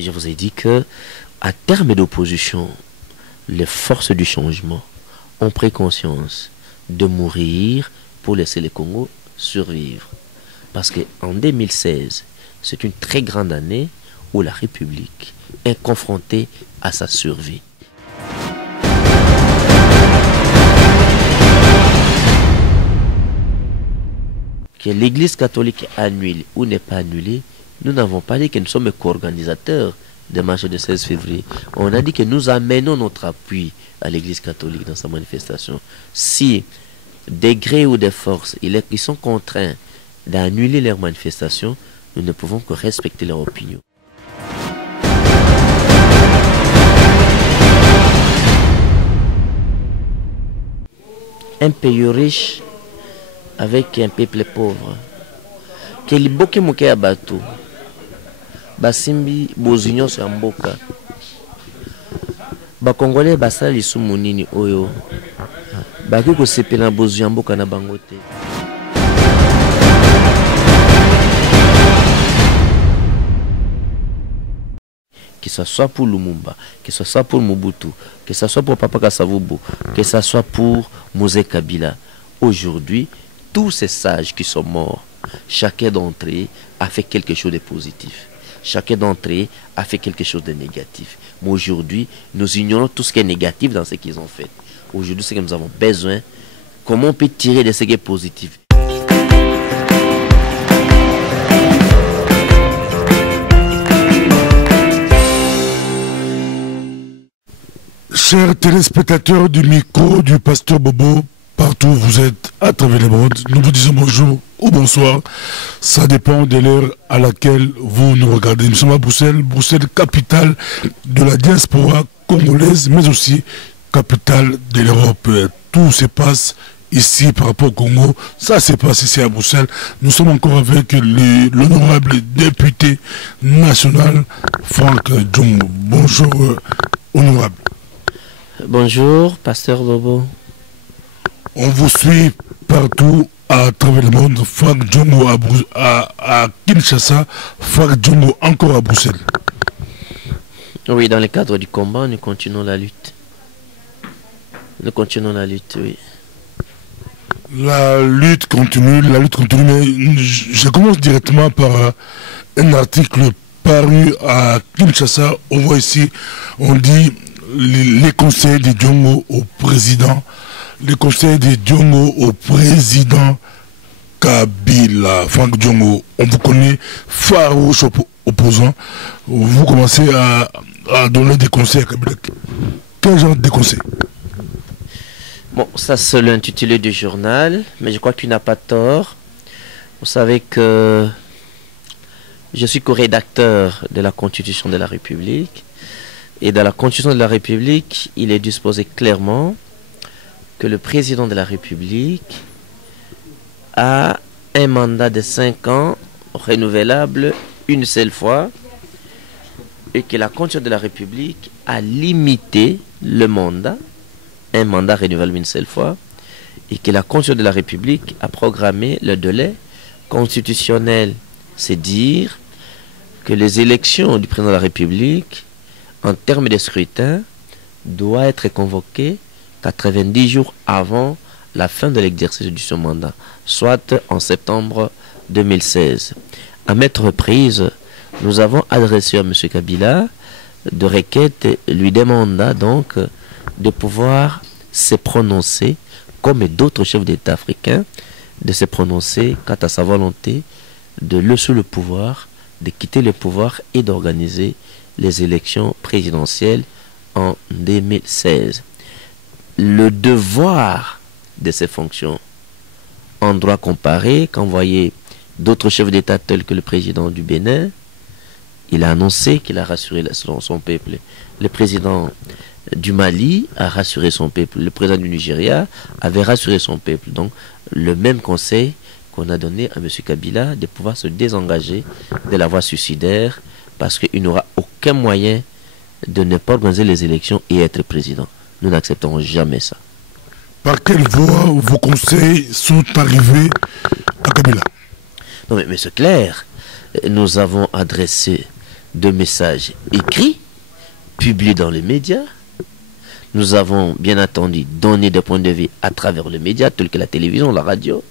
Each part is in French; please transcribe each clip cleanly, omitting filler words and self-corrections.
je vous ai dit que, à terme d'opposition, les forces du changement ont pris conscience de mourir pour laisser le Congo survivre. Parce qu'en 2016, c'est une très grande année où la République est confrontée à sa survie. Que l'Église catholique est annulée ou n'est pas annulée, nous n'avons pas dit que nous sommes co-organisateurs des marches de 16 février. On a dit que nous amenons notre appui à l'Église catholique dans sa manifestation. Si des grés ou des forces, ils sont contraints d'annuler leur manifestation, nous ne pouvons que respecter leur opinion. Un pays riche avec un peuple pauvre. Keliboke moke ya bato. Basimbi bozinyo sa mboka. Ba Congolais basala lisumu nini oyo. Baki ko sepela bozinyo mboka na bango te. Que ce soit pour Lumumba, que ce soit pour Mobutu, que ce soit pour Papa Kasavubu, que ce soit pour Mosé Kabila. Aujourd'hui, tous ces sages qui sont morts, chacun d'entre eux a fait quelque chose de positif. Chacun d'entre eux a fait quelque chose de négatif. Mais aujourd'hui, nous ignorons tout ce qui est négatif dans ce qu'ils ont fait. Aujourd'hui, ce que nous avons besoin, comment on peut tirer de ce qui est positif. Chers téléspectateurs du micro du Pasteur Bobo, partout où vous êtes à travers le monde, nous vous disons bonjour ou bonsoir. Ça dépend de l'heure à laquelle vous nous regardez. Nous sommes à Bruxelles, Bruxelles, capitale de la diaspora congolaise, mais aussi capitale de l'Europe. Tout se passe ici par rapport au Congo. Ça se passe ici à Bruxelles. Nous sommes encore avec l'honorable député national Franck Djongo. Bonjour, honorable. Bonjour, Pasteur Bobo. On vous suit partout à travers le monde. Franck Djongo à Kinshasa, Franck Djongo encore à Bruxelles. Oui, dans le cadre du combat, nous continuons la lutte. Nous continuons la lutte, oui. La lutte continue, mais je commence directement par un article paru à Kinshasa. On voit ici, on dit les conseils de Djongo au président. Les conseils de Djongo au président Kabila. Franck Djongo, on vous connaît, farouche opposant. Vous commencez à donner des conseils à Kabila. Quel genre de conseils? Bon, ça c'est l'intitulé du journal, mais je crois que tu n'as pas tort. Vous savez que je suis co-rédacteur de la Constitution de la République. Et dans la Constitution de la République, il est disposé clairement que le président de la République a un mandat de 5 ans renouvelable une seule fois et que la Constitution de la République a limité le mandat, un mandat renouvelable une seule fois, et que la Constitution de la République a programmé le délai constitutionnel. C'est dire que les élections du président de la République en termes de scrutin, doit être convoqué 90 jours avant la fin de l'exercice de son mandat, soit en septembre 2016. À maintes reprises, nous avons adressé à M. Kabila de requêtes lui demanda donc de pouvoir se prononcer, comme d'autres chefs d'État africains, de se prononcer quant à sa volonté de laisser le pouvoir, de quitter le pouvoir et d'organiser les élections présidentielles en 2016. Le devoir de ces fonctions en droit comparé, quand vous voyez d'autres chefs d'État tels que le président du Bénin, il a annoncé qu'il a rassuré son peuple. Le président du Mali a rassuré son peuple. Le président du Nigeria avait rassuré son peuple. Donc, le même conseil qu'on a donné à M. Kabila de pouvoir se désengager de la voie suicidaire parce qu'il n'aura aucun moyen de ne pas organiser les élections et être président. Nous n'accepterons jamais ça. Par quelle voie vos conseils sont arrivés à Kabila? Non mais c'est clair. Nous avons adressé de messages écrits, publiés dans les médias. Nous avons bien entendu donné des points de vue à travers les médias, tels que la télévision, la radio.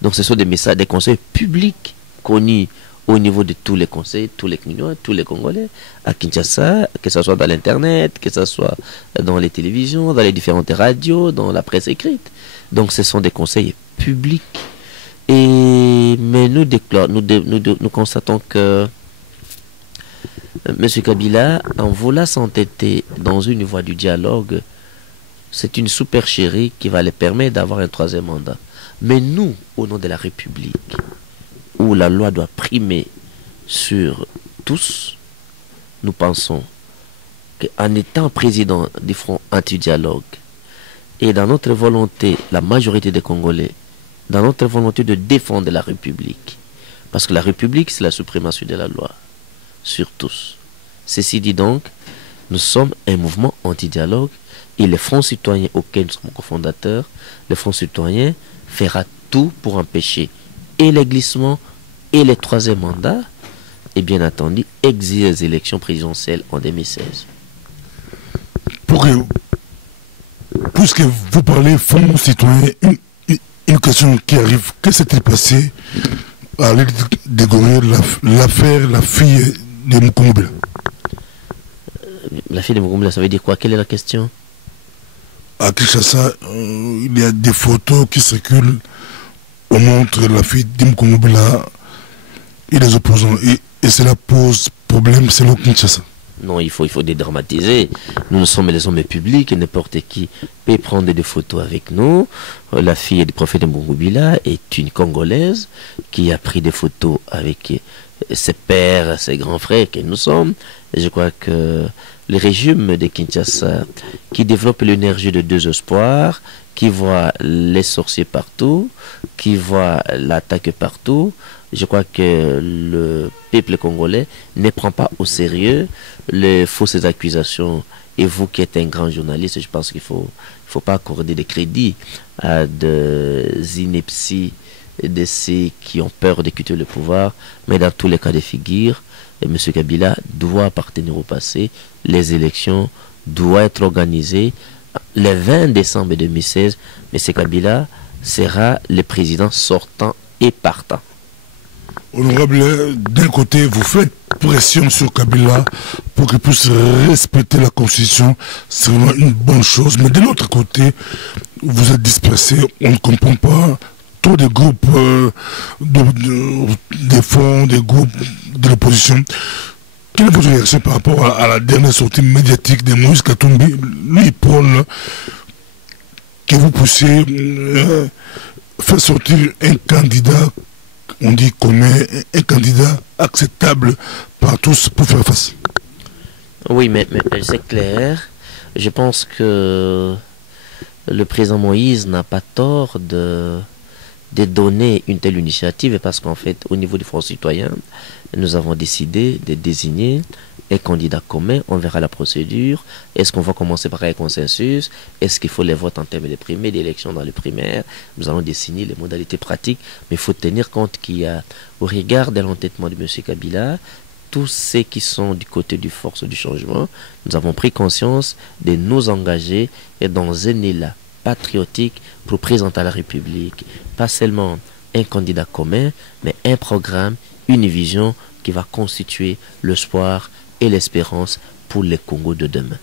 Donc ce sont des messages, des conseils publics connus au niveau de tous les conseils, tous les Kenya, tous les Congolais, à Kinshasa, que ce soit dans l'Internet, que ce soit dans les télévisions, dans les différentes radios, dans la presse écrite. Donc ce sont des conseils publics. Mais nous constatons que M. Kabila, en voulant s'entêter dans une voie du dialogue, c'est une supercherie qui va lui permettre d'avoir un troisième mandat. Mais nous, au nom de la République, où la loi doit primer sur tous, nous pensons qu'en étant président du Front anti-dialogue et dans notre volonté, la majorité des Congolais, dans notre volonté de défendre la République, parce que la République, c'est la suprématie de la loi sur tous. Ceci dit donc, nous sommes un mouvement anti-dialogue et le Front citoyen auquel nous sommes cofondateurs, le Front citoyen fera tout pour empêcher et les glissements et les troisième mandats et bien entendu exiger les élections présidentielles en 2016. Puisque vous parlez Front citoyen, une question qui arrive, que s'est-il passé à l'aide de l'affaire la fille de Mukumbela? La fille de Mukumbela, ça veut dire quoi? Quelle est la question? À Kinshasa, il y a des photos qui circulent. On montre la fille de Mukumbela et les opposants. Et cela pose problème selon Kinshasa. Non, il faut dédramatiser. Nous sommes les hommes publics et n'importe qui peut prendre des photos avec nous. La fille du prophète Mukumbela est une Congolaise qui a pris des photos avec ses pères, ses grands frères que nous sommes. Et je crois que le régime de Kinshasa, qui développe l'énergie de deux espoirs, qui voit les sorciers partout, qui voit l'attaque partout, je crois que le peuple congolais ne prend pas au sérieux les fausses accusations. Et vous qui êtes un grand journaliste, je pense qu'il faut pas accorder des crédits à des inepties de ceux qui ont peur de quitter le pouvoir. Mais dans tous les cas de figure, M. Kabila doit appartenir au passé. Les élections doivent être organisées. Le 20 décembre 2016, M. Kabila sera le président sortant et partant. Honorable, d'un côté, vous faites pression sur Kabila pour qu'il puisse respecter la Constitution. C'est vraiment une bonne chose. Mais de l'autre côté, vous êtes dispersé. On ne comprend pas. Trop de groupes des fonds, des groupes de l'opposition. Quelle est votre réaction par rapport à la dernière sortie médiatique de Moïse Katumbi? Lui, il prône que vous puissiez faire sortir un candidat, on dit commun, un candidat acceptable par tous pour faire face. Oui, mais c'est clair. Je pense que le président Moïse n'a pas tort de donner une telle initiative parce qu'en fait, au niveau du Front citoyen, nous avons décidé de désigner un candidat commun. On verra la procédure. Est-ce qu'on va commencer par un consensus? Est-ce qu'il faut les votes en termes de primaires, d'élections dans les primaires? Nous allons définir les modalités pratiques, mais il faut tenir compte qu'il y a, au regard de l'entêtement de M. Kabila, tous ceux qui sont du côté du force du changement, nous avons pris conscience de nous engager dans un élan patriotique pour présenter à la République pas seulement un candidat commun, mais un programme, une vision qui va constituer l'espoir et l'espérance pour les Congo de demain.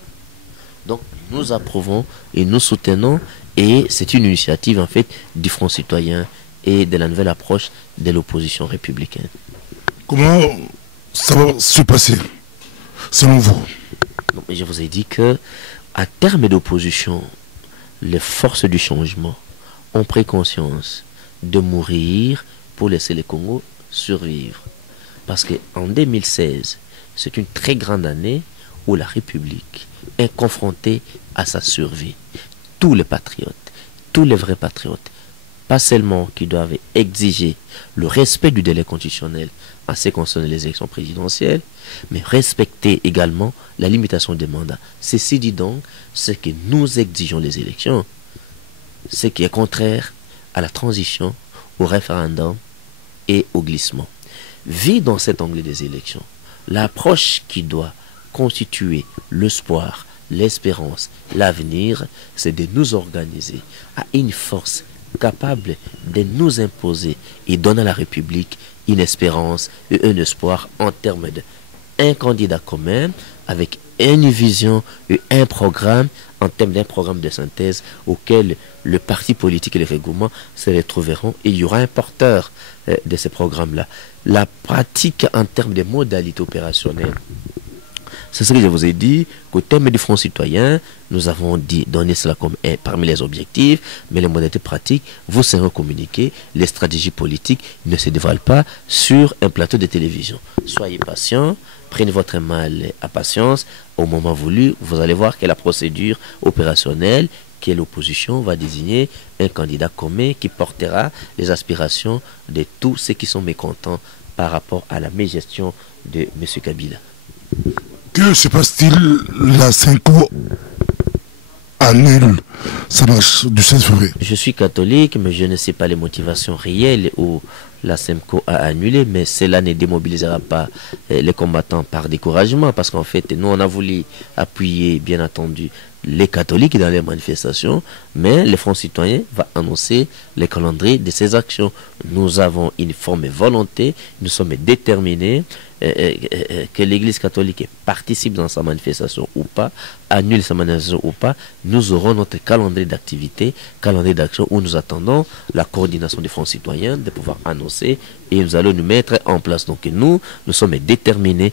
Donc nous approuvons et nous soutenons, et c'est une initiative en fait du Front citoyen et de la nouvelle approche de l'opposition républicaine. Comment ça va se passer selon vous? Donc, je vous ai dit que à terme d'opposition, les forces du changement ont pris conscience de mourir pour laisser le Congo survivre. Parce qu'en 2016, c'est une très grande année où la République est confrontée à sa survie. Tous les patriotes, tous les vrais patriotes, pas seulement qui doivent exiger le respect du délai constitutionnel en ce qui concerne les élections présidentielles, mais respecter également la limitation des mandats. Ceci dit donc, c'est que nous exigeons les élections, ce qui est contraire à la transition, au référendum et au glissement. Vu dans cet angle des élections, L'approche qui doit constituer l'espoir, l'espérance, l'avenir, c'est de nous organiser à une force capable de nous imposer et donner à la République une espérance et un espoir en termes d'un candidat commun avec une vision et un programme en termes d'un programme de synthèse auquel le parti politique et les regroupements se retrouveront et il y aura un porteur de ce programme-là. La pratique en termes de modalités opérationnelles, c'est ce que je vous ai dit, qu'au terme du Front citoyen, nous avons donné cela comme un parmi les objectifs, mais les modalités pratiques vous seront communiquées. Les stratégies politiques ne se dévoilent pas sur un plateau de télévision. Soyez patients, prenez votre mal à patience. Au moment voulu, vous allez voir que la procédure opérationnelle, que l'opposition va désigner un candidat commun qui portera les aspirations de tous ceux qui sont mécontents par rapport à la mégestion de M. Kabila. Que se passe-t-il? La Senko annule sa marche du 16 février. Je suis catholique, mais je ne sais pas les motivations réelles où la SEMCO a annulé, mais cela ne démobilisera pas les combattants par découragement, parce qu'en fait, nous, on a voulu appuyer, bien entendu, les catholiques dans les manifestations, mais le Front citoyen va annoncer le calendrier de ses actions. Nous avons une forme volonté, nous sommes déterminés que l'Église catholique participe dans sa manifestation ou pas, annule sa manifestation ou pas. Nous aurons notre calendrier d'activité, calendrier d'action où nous attendons la coordination des Fronts citoyens de pouvoir annoncer et nous allons nous mettre en place. Donc nous sommes déterminés.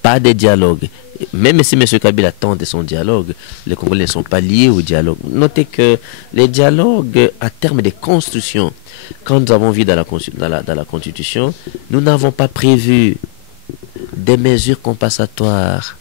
Pas de dialogue. Même si M. Kabila tente son dialogue, les Congolais ne sont pas liés au dialogue. Notez que les dialogues, à terme de construction, quand nous avons vu dans la Constitution, nous n'avons pas prévu des mesures compensatoires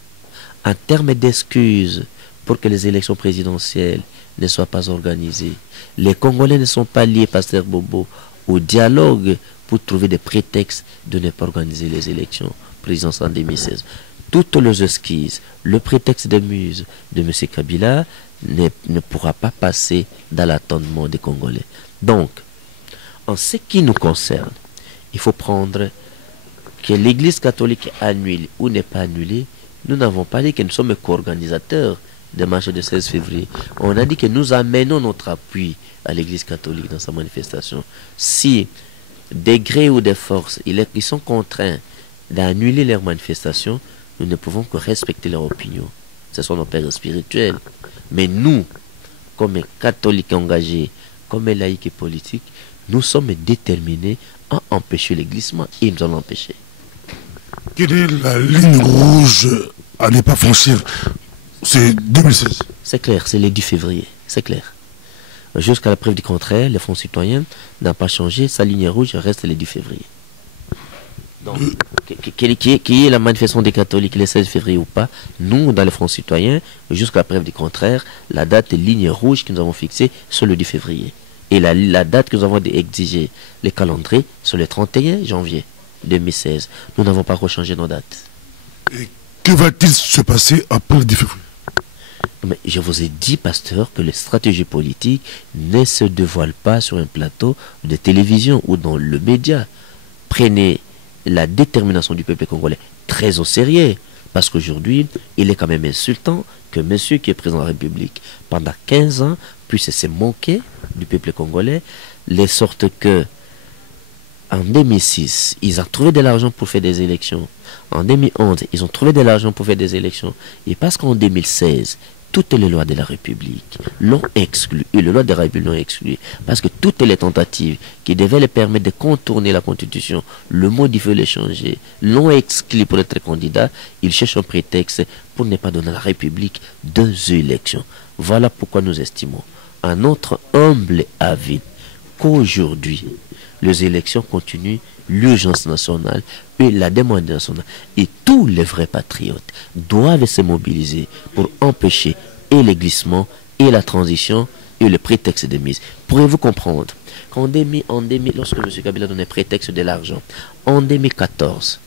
en termes d'excuses pour que les élections présidentielles ne soient pas organisées. Les Congolais ne sont pas liés, Pasteur Bobo, au dialogue pour trouver des prétextes de ne pas organiser les élections présidentielles en 2016. Toutes les esquisses, le prétexte de muse de M. Kabila ne pourra pas passer dans l'attendement des Congolais. Donc, en ce qui nous concerne, il faut prendre que l'Église catholique annule ou n'est pas annulée. Nous n'avons pas dit que nous sommes co-organisateurs de marche du 16 février. On a dit que nous amenons notre appui à l'Église catholique dans sa manifestation. Si, des gré ou des forces, ils sont contraints d'annuler leur manifestation, nous ne pouvons que respecter leur opinion. Ce sont nos pères spirituels. Mais nous, comme catholiques engagés, comme laïcs et politiques, nous sommes déterminés à empêcher le glissement et nous allons l'empêcher. Quelle est la ligne rouge à ne pas franchir? C'est 2016. C'est clair, c'est le 10 février, c'est clair. Jusqu'à la preuve du contraire, le Front citoyen n'a pas changé, sa ligne rouge reste le 10 février. Donc, qui est la manifestation des catholiques le 16 février ou pas, nous, dans le Front citoyen, jusqu'à la preuve du contraire, la date ligne rouge que nous avons fixée, c'est le 10 février. Et la date que nous avons exigée, les calendriers, c'est le 31 janvier 2016. Nous n'avons pas rechangé nos dates. Et que va-t-il se passer après le 10 février? Mais je vous ai dit, pasteur, que les stratégies politiques ne se dévoilent pas sur un plateau de télévision ou dans le média. Prenez la détermination du peuple congolais très au sérieux, parce qu'aujourd'hui, il est quand même insultant que monsieur qui est président de la République pendant 15 ans puisse se moquer du peuple congolais, de sorte que en 2006, ils ont trouvé de l'argent pour faire des élections. En 2011, ils ont trouvé de l'argent pour faire des élections. Et parce qu'en 2016, toutes les lois de la République l'ont exclu. Et les lois de la République l'ont exclu. Parce que toutes les tentatives qui devaient les permettre de contourner la Constitution, le modifier, le changer, l'ont exclu pour être candidat. Ils cherchent un prétexte pour ne pas donner à la République 2 élections. Voilà pourquoi nous estimons, à notre humble avis, qu'aujourd'hui, les élections continuent, l'urgence nationale et la demande nationale. Et tous les vrais patriotes doivent se mobiliser pour empêcher et le glissement et la transition et le prétexte de mise. Pourriez-vous comprendre qu'en 2000, lorsque M. Kabila donnait prétexte de l'argent, en 2014,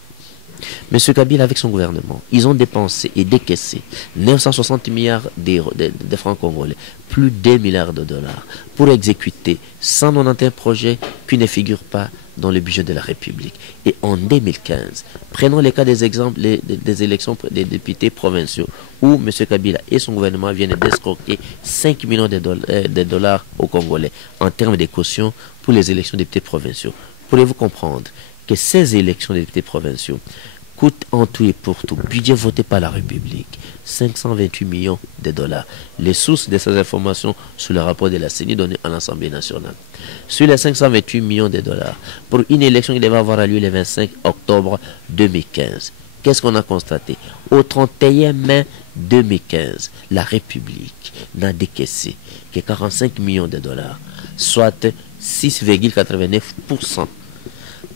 M. Kabila avec son gouvernement, ils ont dépensé et décaissé 960 milliards d'euros de francs congolais, plus d'1 milliard de dollars, pour exécuter 191 projets qui ne figurent pas dans le budget de la République. Et en 2015, prenons les cas des exemples des élections des députés provinciaux, où M. Kabila et son gouvernement viennent d'escroquer 5 millions de dollars aux Congolais en termes de caution pour les élections des députés provinciaux. Pourrez-vous comprendre que ces élections des députés provinciaux coûtent en tout et pour tout, budget voté par la République, 528 millions de dollars. Les sources de ces informations sur le rapport de la CENI donné à l'Assemblée nationale. Sur les 528 millions de dollars, pour une élection qui devait avoir lieu le 25 octobre 2015, qu'est-ce qu'on a constaté? Au 31 mai 2015, la République n'a décaissé que 45 millions de dollars, soit 6,89%.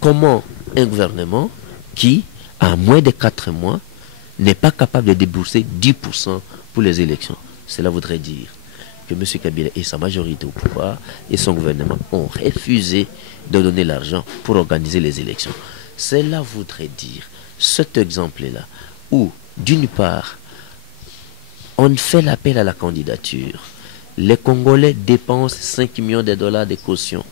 Comment un gouvernement qui, à moins de 4 mois, n'est pas capable de débourser 10% pour les élections? Cela voudrait dire que M. Kabila et sa majorité au pouvoir et son gouvernement ont refusé de donner l'argent pour organiser les élections. Cela voudrait dire, cet exemple-là, où, d'une part, on fait l'appel à la candidature, les Congolais dépensent 5 millions de dollars de caution.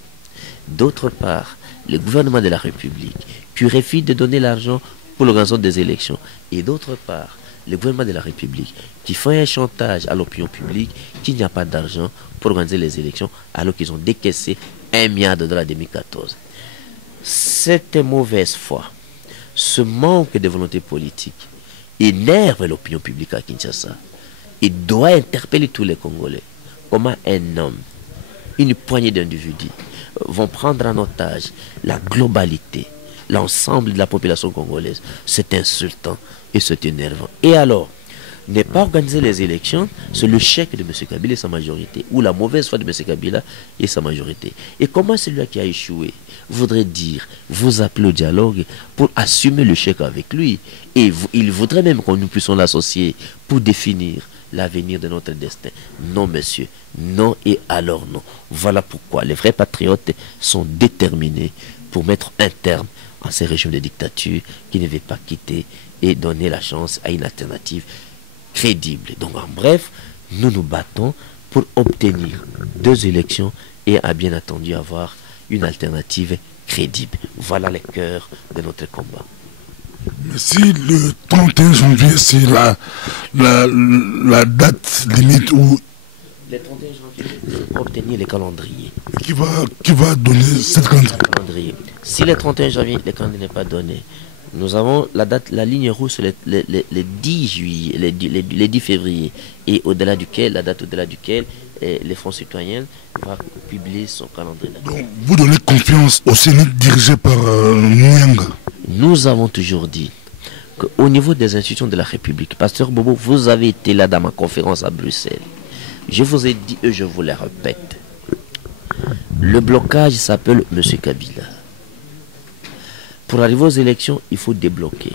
D'autre part, le gouvernement de la République qui refuse de donner l'argent pour l'organisation des élections. Et d'autre part, le gouvernement de la République qui fait un chantage à l'opinion publique qu'il n'y a pas d'argent pour organiser les élections alors qu'ils ont décaissé 1 milliard de dollars en 2014. Cette mauvaise foi, ce manque de volonté politique énerve l'opinion publique à Kinshasa. Il doit interpeller tous les Congolais. Comment un homme, une poignée d'individus vont prendre en otage la globalité, l'ensemble de la population congolaise? C'est insultant et c'est énervant. Et alors, ne pas organiser les élections, c'est le chèque de M. Kabila et sa majorité, ou la mauvaise foi de M. Kabila et sa majorité. Et comment celui qui a échoué voudrait dire, vous appelez au dialogue pour assumer le chèque avec lui, et il voudrait même que nous puissions l'associer pour définir l'avenir de notre destin? Non, monsieur, non et alors non. Voilà pourquoi les vrais patriotes sont déterminés pour mettre un terme à ces régimes de dictature qui ne veulent pas quitter et donner la chance à une alternative crédible. Donc en bref, nous nous battons pour obtenir 2 élections et à bien entendu avoir une alternative crédible. Voilà le cœur de notre combat. Mais si le 31 janvier, c'est la date limite où... Le 31 janvier, c'est pour obtenir les calendriers. Qui va donner cette calendrier. Si le 31 janvier, le calendrier n'est pas donné, nous avons la date, la ligne rouge le 10 juillet, le 10 février, et au-delà duquel, la date au-delà duquel les Fonds citoyens va publier son calendrier. Donc, vous donnez confiance au Sénat dirigé par Nyanga? Nous avons toujours dit qu'au niveau des institutions de la République, Pasteur Bobo, vous avez été là dans ma conférence à Bruxelles. Je vous ai dit et je vous le répète. Le blocage s'appelle M. Kabila. Pour arriver aux élections, il faut débloquer.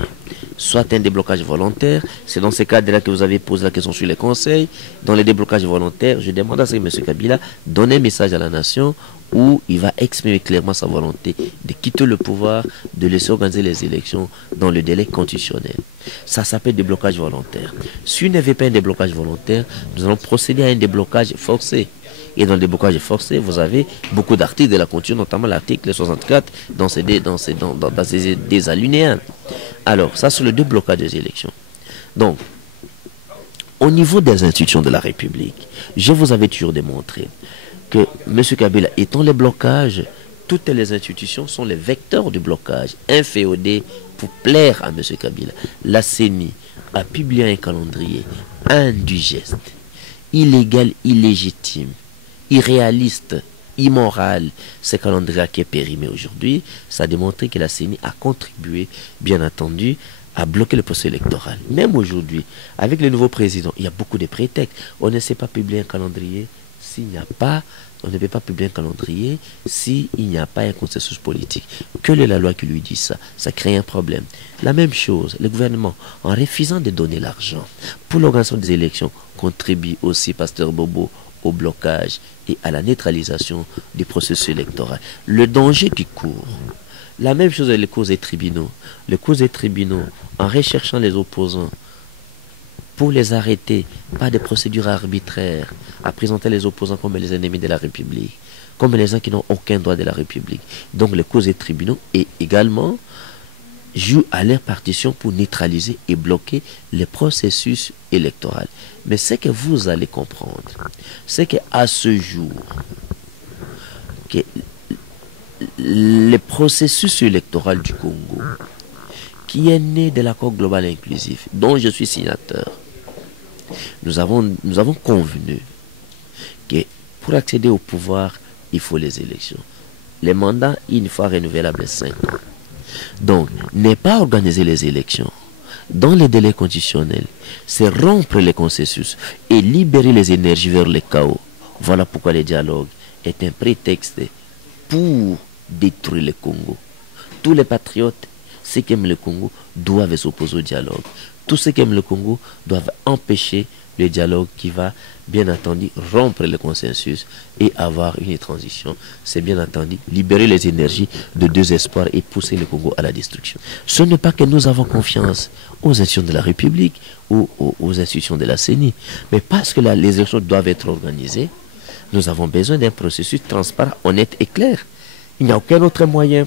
Soit un déblocage volontaire, c'est dans ces cadres-là que vous avez posé la question sur les conseils. Dans les déblocages volontaires, je demande à ce que M. Kabila donne un message à la nation où il va exprimer clairement sa volonté de quitter le pouvoir, de laisser organiser les élections dans le délai constitutionnel. Ça s'appelle déblocage volontaire. S'il n'y avait pas un déblocage volontaire, nous allons procéder à un déblocage forcé. Et dans le déblocage forcé, vous avez beaucoup d'articles de la Constitution, notamment l'article 64 dans ces alinéas. Alors, ça c'est le déblocage des élections. Donc, au niveau des institutions de la République, je vous avais toujours démontré que M. Kabila étant les blocages, toutes les institutions sont les vecteurs du blocage, inféodés pour plaire à M. Kabila. La CENI a publié un calendrier indigeste, illégal, illégitime, irréaliste, immoral. Ce calendrier qui est périmé aujourd'hui, ça a démontré que la CENI a contribué, bien entendu, à bloquer le processus électoral. Même aujourd'hui, avec le nouveau président, il y a beaucoup de prétextes. On ne sait pas publier un calendrier s'il n'y a pas, on ne peut pas publier un calendrier s'il n'y a pas un consensus politique. Quelle est la loi qui lui dit ça? Ça crée un problème. La même chose, le gouvernement, en refusant de donner l'argent pour l'organisation des élections, contribue aussi, Pasteur Bobo, au blocage et à la neutralisation du processus électoral. Le danger qui court, la même chose avec les causes des tribunaux. Les causes des tribunaux, en recherchant les opposants, pour les arrêter, pas de procédures arbitraires, à présenter les opposants comme les ennemis de la République, comme les gens qui n'ont aucun droit de la République. Donc les causes et tribunaux et également jouent à leur partition pour neutraliser et bloquer les processus électoraux. Mais ce que vous allez comprendre, c'est qu'à ce jour, que le processus électoral du Congo, qui est né de l'accord global inclusif, dont je suis signateur, nous avons convenu que pour accéder au pouvoir, il faut les élections. Les mandats, une fois renouvelables, 5 ans. Donc, ne pas organiser les élections dans les délais constitutionnels, c'est rompre les consensus et libérer les énergies vers le chaos. Voilà pourquoi le dialogue est un prétexte pour détruire le Congo. Tous les patriotes, ceux qui aiment le Congo, doivent s'opposer au dialogue. Tous ceux qui aiment le Congo doivent empêcher le dialogue qui va, bien entendu, rompre le consensus et avoir une transition. C'est bien entendu libérer les énergies de deux espoirs et pousser le Congo à la destruction. Ce n'est pas que nous avons confiance aux institutions de la République ou aux institutions de la CENI, mais parce que les élections doivent être organisées, nous avons besoin d'un processus transparent, honnête et clair. Il n'y a aucun autre moyen.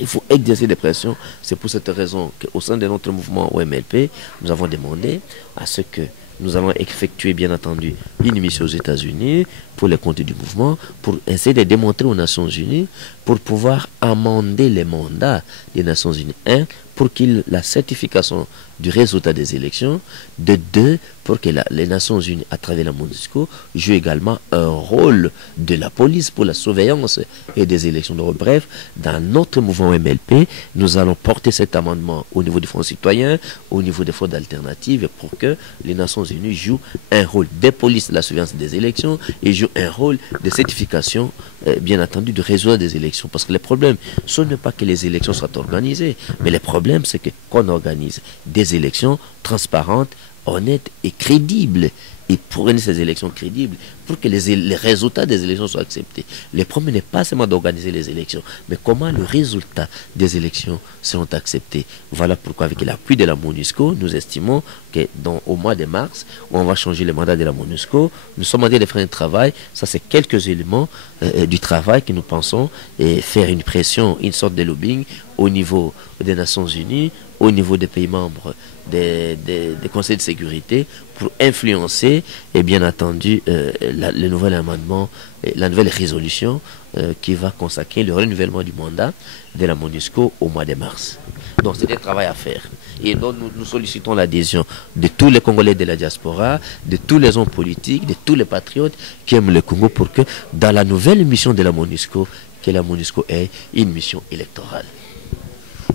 Il faut exercer des pressions. C'est pour cette raison qu'au sein de notre mouvement OMLP, nous avons demandé à ce que nous allons effectuer, bien entendu, une mission aux États-Unis pour les comptes du mouvement, pour essayer de démontrer aux Nations Unies, pour pouvoir amender les mandats des Nations Unies. 1, pour la certification du résultat des élections. De 2, pour que les Nations Unies, à travers la MONUSCO, jouent également un rôle de la police pour la surveillance et des élections. Donc, bref, dans notre mouvement MLP, nous allons porter cet amendement au niveau du Front citoyen, au niveau des fonds d'alternatives, pour que les Nations Unies jouent un rôle des polices de la surveillance des élections et jouent un rôle de certification, bien entendu, de résultat des élections. Parce que le problème, ce n'est pas que les élections soient organisées, mais le problème, c'est qu'on organise des élections transparentes, honnêtes et crédibles. Et pour ces élections crédibles, pour que les résultats des élections soient acceptés. Le problème n'est pas seulement d'organiser les élections, mais comment le résultat des élections seront acceptés. Voilà pourquoi, avec l'appui de la MONUSCO, nous estimons qu'au mois de mars, on va changer le mandat de la MONUSCO. Nous sommes en train de faire un travail. Ça, c'est quelques éléments du travail que nous pensons et faire une pression, une sorte de lobbying au niveau des Nations Unies, au niveau des pays membres des conseils de sécurité pour influencer et bien entendu le nouvel amendement, la nouvelle résolution qui va consacrer le renouvellement du mandat de la MONUSCO au mois de mars. Donc c'est un travail à faire. Et donc nous sollicitons l'adhésion de tous les Congolais de la diaspora, de tous les hommes politiques, de tous les patriotes qui aiment le Congo pour que dans la nouvelle mission de la MONUSCO, que la MONUSCO ait une mission électorale.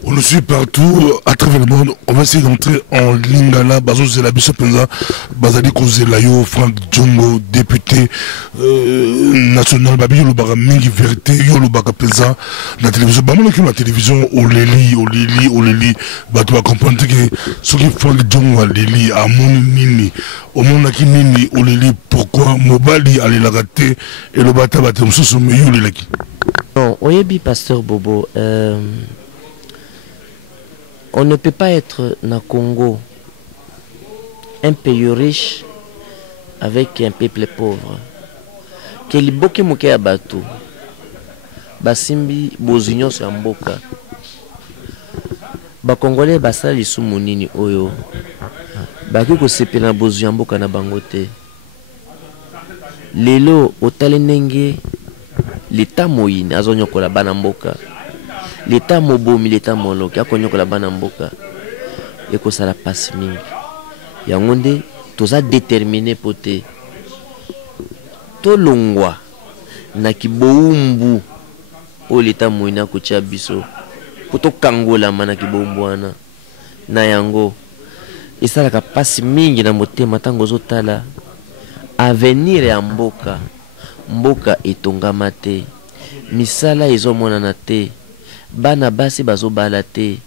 On le suit partout, à travers le monde. On va essayer d'entrer en Lingala, Bazo Zelabiso Penza, Bazali Kozelayo, Franck Djongo, député national, Babi Yolobaka Mingi Vérité, Yolobaka Penza, la télévision, Bamon qui la télévision, Oleli, Bato va comprendre que ceux qui font le Djongo, Oleli, à mon Nini, au monde qui Nini, Oleli, pourquoi Mobali allait la rater et le Bata Bata, on se soumet Yolelaki. Non, Oyebi, Pasteur Bobo, on ne peut pas être dans le Congo un pays riche avec un peuple pauvre. Que les boke moke ya bato basimbi bozinyo sa mboka. Ba Congolais basala lisumu nini oyo. Baki ko sepela bozinyo mboka na bango te. Lelo otale ndenge l'État moyini azonyokola bana mboka. L'État mobomi, l'État moloki, akonyoka la bana mboka. Eko sala passe mingi. Yangonde, toza déterminé pote. Tolongwa, na kiboumbu, o l'État moina kotia biso. Poto kangola mana kiboumbu wana. Na yango, isala ka passe mingi na motema tango zotala. Avenir ya mboka. Mboka etongama te. Misala ezomona te. Bana basi bazo balate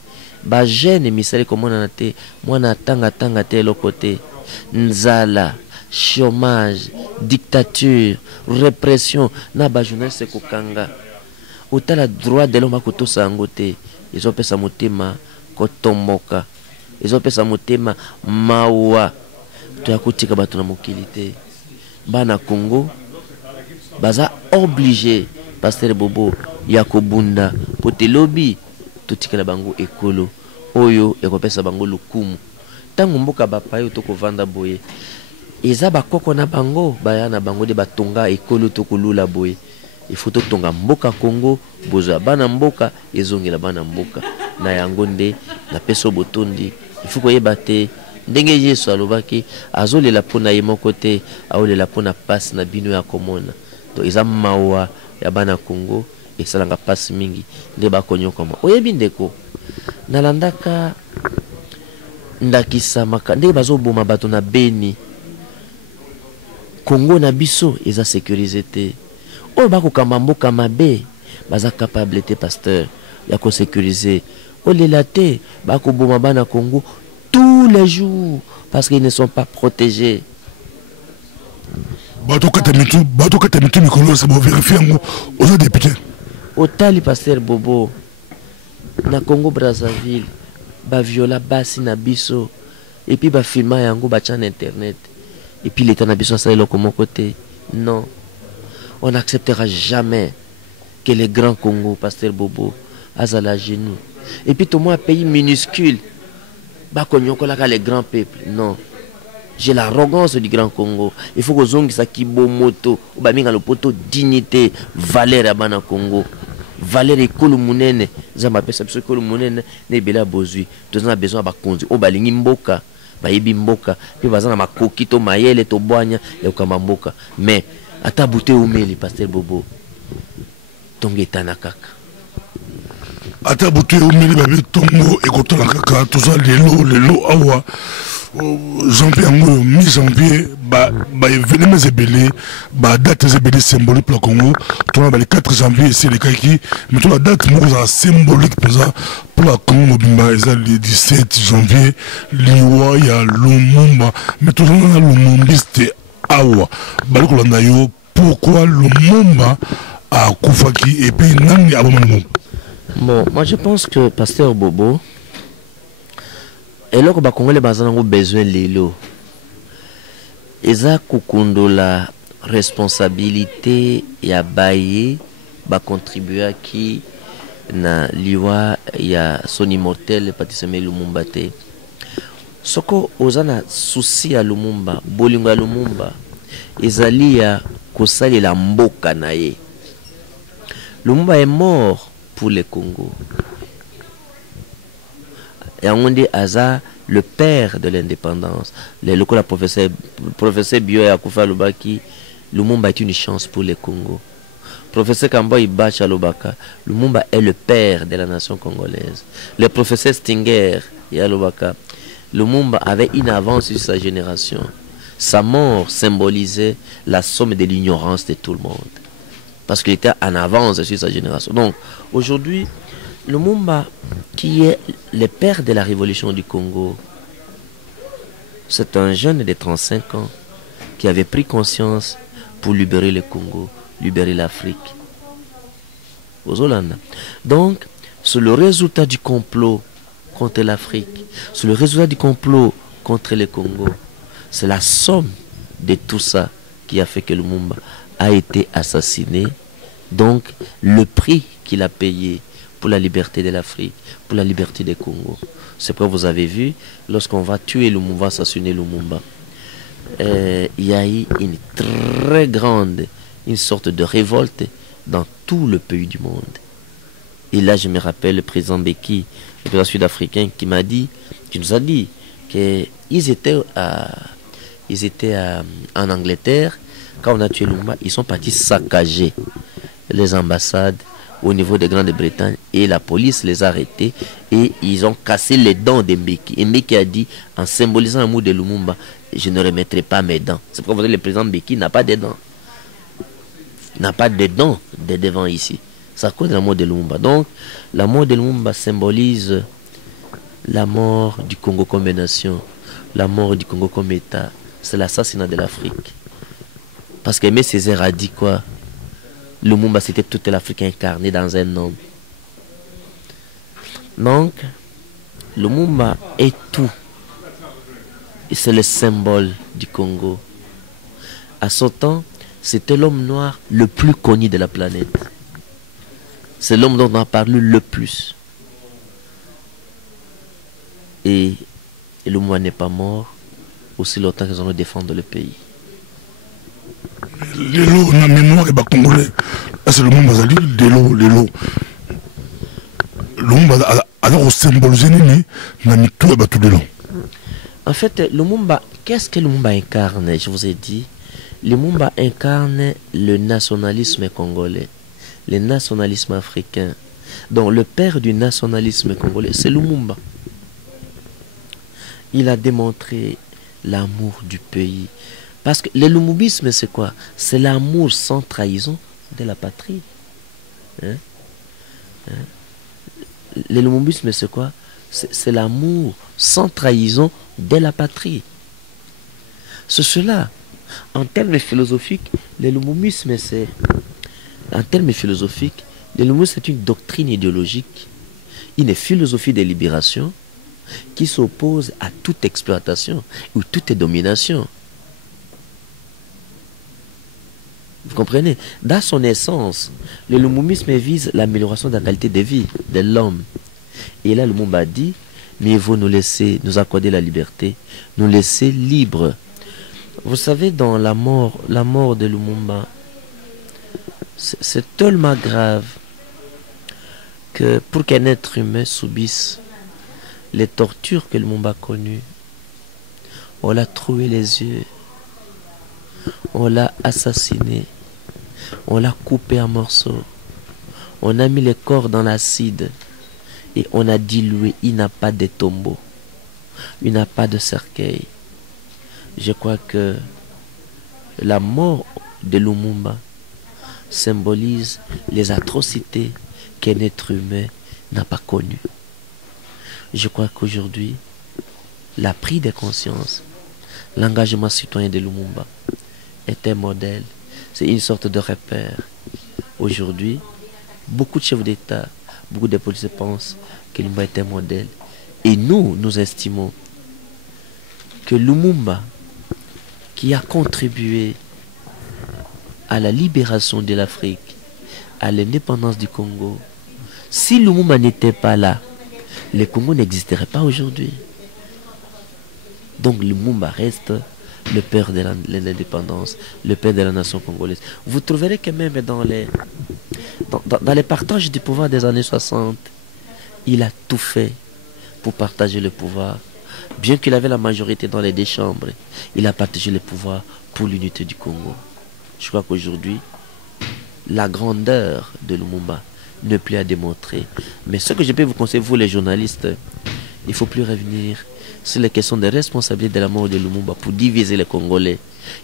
ba jeune misali komona te mwana tanga te lokote nzala chômage dictature répression na ba journaliste kokanga otala droit de l'homme ko to sangote ils ont pesa motema ko tomboka ils ont pesa motema mawa to yakutika bato na mokili te bana Congo baza obligé pasteur Bobo ya kobunda pote lobi totikela bango ekolo oyo ekopesa bango lukumu tango mboka bapayo to kovanda boye eza bakoko na bango baya na bango de batonga ekolo to kolula boye il faut tonga mboka Congo boza bana mboka ezongela bana mboka na yango nde na peso botondi il faut koyeba te ndenge Yesu alobaki azolela pona ye moko te aolela pona pasi na bino ya komona to eza mawa ya bana Congo esalanga pasi mingi nde bakonyokoma oyebi ndeko nalandaka ndakisa maka nde bazoboma bato na Beni Congo na biso eza sécurisé te oyo bakokamba mboka mabe baza capable te pasteur ya ko sécuriser olela te bakoboma bana Congo tous les jours parce qu'ils ne sont pas protégés. Bato katamitu mikolo c'est bon vérifier ngo aux députés. Otali pasteur Bobo na Congo Brazzaville ba viola basi na biso et puis ba filma yango ba tchan internet et puis l'état na biso ça est comme côté non on n'acceptera jamais que les grands Congo pasteur Bobo azala genoux et puis tout moi un pays minuscule ba konyokolaka les grands peuples non. J'ai l'arrogance du Grand Congo. Il faut que zongi sa kibomoto, ba minga le poto dignité, valeur à bana Congo. Valeur ekolo munene, zamba pesa biso ekolo munene ne bela bozui. Tous on a besoin ba konzi, o balingi mboka, ba yebi mboka, puis bazana makoki to mayele to boanya ya kama mboka. Mais ata bouté omeli pasteur Bobo. Tongeta kaka. Ata bouté omeli ba tongo ekotala kaka to za lelo awa. Janvier, mi-janvier, événement zébélé, date zébélé symbolique pour le Congo. Toi, le 4 janvier, c'est le cas qui, mais toi, la date symbolique pour le Congo, le 17 janvier, l'Iwa, il y a Lumumba, mais tout le monde a Lumumba, c'était Awa. Pourquoi Lumumba a Koufaki et puis Nani Abamano? Bon, moi je pense que pasteur Bobo, et là, les Congolais ont besoin de l'eau. Eza kukundola responsabilité ya baye ba contribuer à qui na liwa ya son immortel Patrice Lumumba te. Soko ozana souci à Lumumba, bolingo ya Lumumba, ezali ya kosali la mboka na ye. Lumumba est mort pour le Congo. Et on dit Aza, le père de l'indépendance. Le local professeur Bio et Akoufa Lubaki, Lumumba est une chance pour le Congo. Professeur Kambo Ibacha Lubaka, Lumumba est le père de la nation congolaise. Le professeur Stinger Yalubaka, Lumumba avait une avance sur sa génération. Sa mort symbolisait la somme de l'ignorance de tout le monde. Parce qu'il était en avance sur sa génération. Donc, aujourd'hui, Lumumba, qui est le père de la révolution du Congo, c'est un jeune de 35 ans qui avait pris conscience pour libérer le Congo, libérer l'Afrique. Aux Hollandais. Donc, c'est le résultat du complot contre l'Afrique, c'est le résultat du complot contre le Congo. C'est la somme de tout ça qui a fait que Lumumba a été assassiné. Donc, le prix qu'il a payé pour la liberté de l'Afrique, pour la liberté du Congo. C'est pourquoi vous avez vu, lorsqu'on va tuer Lumumba, assassiner Lumumba, il y a eu une très grande, une sorte de révolte dans tout le pays du monde. Et là, je me rappelle le président Beki, le président sud-africain, qui m'a dit, qui nous a dit qu'ils étaient en Angleterre, quand on a tué Lumumba, ils sont partis saccager les ambassades au niveau de Grande-Bretagne et la police les a arrêtés et ils ont cassé les dents de Mbeki. Et Mbeki a dit, en symbolisant l'amour de Lumumba, je ne remettrai pas mes dents. C'est pourquoi le président Mbeki n'a pas de dents. N'a pas de dents de devant ici. C'est à cause de l'amour de Lumumba. Donc, l'amour de Lumumba symbolise la mort du Congo comme nation, la mort du Congo comme État. C'est l'assassinat de l'Afrique. Parce qu'Aimé Césaire a dit quoi? Lumumba, c'était toute l'Afrique incarnée dans un homme. Donc, Lumumba est tout. Et c'est le symbole du Congo. À son temps, c'était l'homme noir le plus connu de la planète. C'est l'homme dont on a parlé le plus. Et Lumumba n'est pas mort aussi longtemps qu'ils ont défendu le pays. Les lots, on a mémoire et bah congolais. C'est le monde bazali, les lots. Lumumba alors au symbole ennemi, n'a mis tout et bah tout les lots. En fait, Lumumba, qu'est-ce que Lumumba incarne? Je vous ai dit, Lumumba incarne le nationalisme congolais, le nationalisme africain. Donc le père du nationalisme congolais, c'est Lumumba. Il a démontré l'amour du pays. Parce que le lumumbisme, c'est quoi? C'est l'amour sans trahison de la patrie. Le lumumbisme, c'est quoi? C'est l'amour sans trahison de la patrie. C'est cela. En termes philosophiques, le lumumbisme, c'est... En termes philosophiques, le lumumbisme, c'est une doctrine idéologique, une philosophie de libération qui s'oppose à toute exploitation ou toute domination. Vous comprenez? Dans son essence, le lumumbisme vise l'amélioration de la qualité de vie de l'homme. Et là, Lumumba dit, mieux vaut nous laisser, nous accorder la liberté, nous laisser libres. Vous savez, dans la mort de Lumumba, c'est tellement grave que pour qu'un être humain subisse les tortures que Lumumba a connues, on l'a troué les yeux, on l'a assassiné, on l'a coupé en morceaux, on a mis les corps dans l'acide et on a dilué. Il n'a pas de tombeau, il n'a pas de cercueil. Je crois que la mort de Lumumba symbolise les atrocités qu'un être humain n'a pas connues. Je crois qu'aujourd'hui, la prise de conscience, l'engagement citoyen de Lumumba est un modèle, c'est une sorte de repère. Aujourd'hui, beaucoup de chefs d'État, beaucoup de policiers pensent que Lumumba est un modèle. Et nous estimons que Lumumba, qui a contribué à la libération de l'Afrique, à l'indépendance du Congo, si Lumumba n'était pas là, le Congo n'existerait pas aujourd'hui. Donc Lumumba reste le père de l'indépendance, le père de la nation congolaise. Vous trouverez que même dans les partages du pouvoir des années 60, il a tout fait pour partager le pouvoir. Bien qu'il avait la majorité dans les deux chambres, il a partagé le pouvoir pour l'unité du Congo. Je crois qu'aujourd'hui, la grandeur de Lumumba n'est plus à démontrer. Mais ce que je peux vous conseiller, vous les journalistes, il ne faut plus revenir sur les questions de responsabilité de la mort de Lumumba pour diviser les Congolais.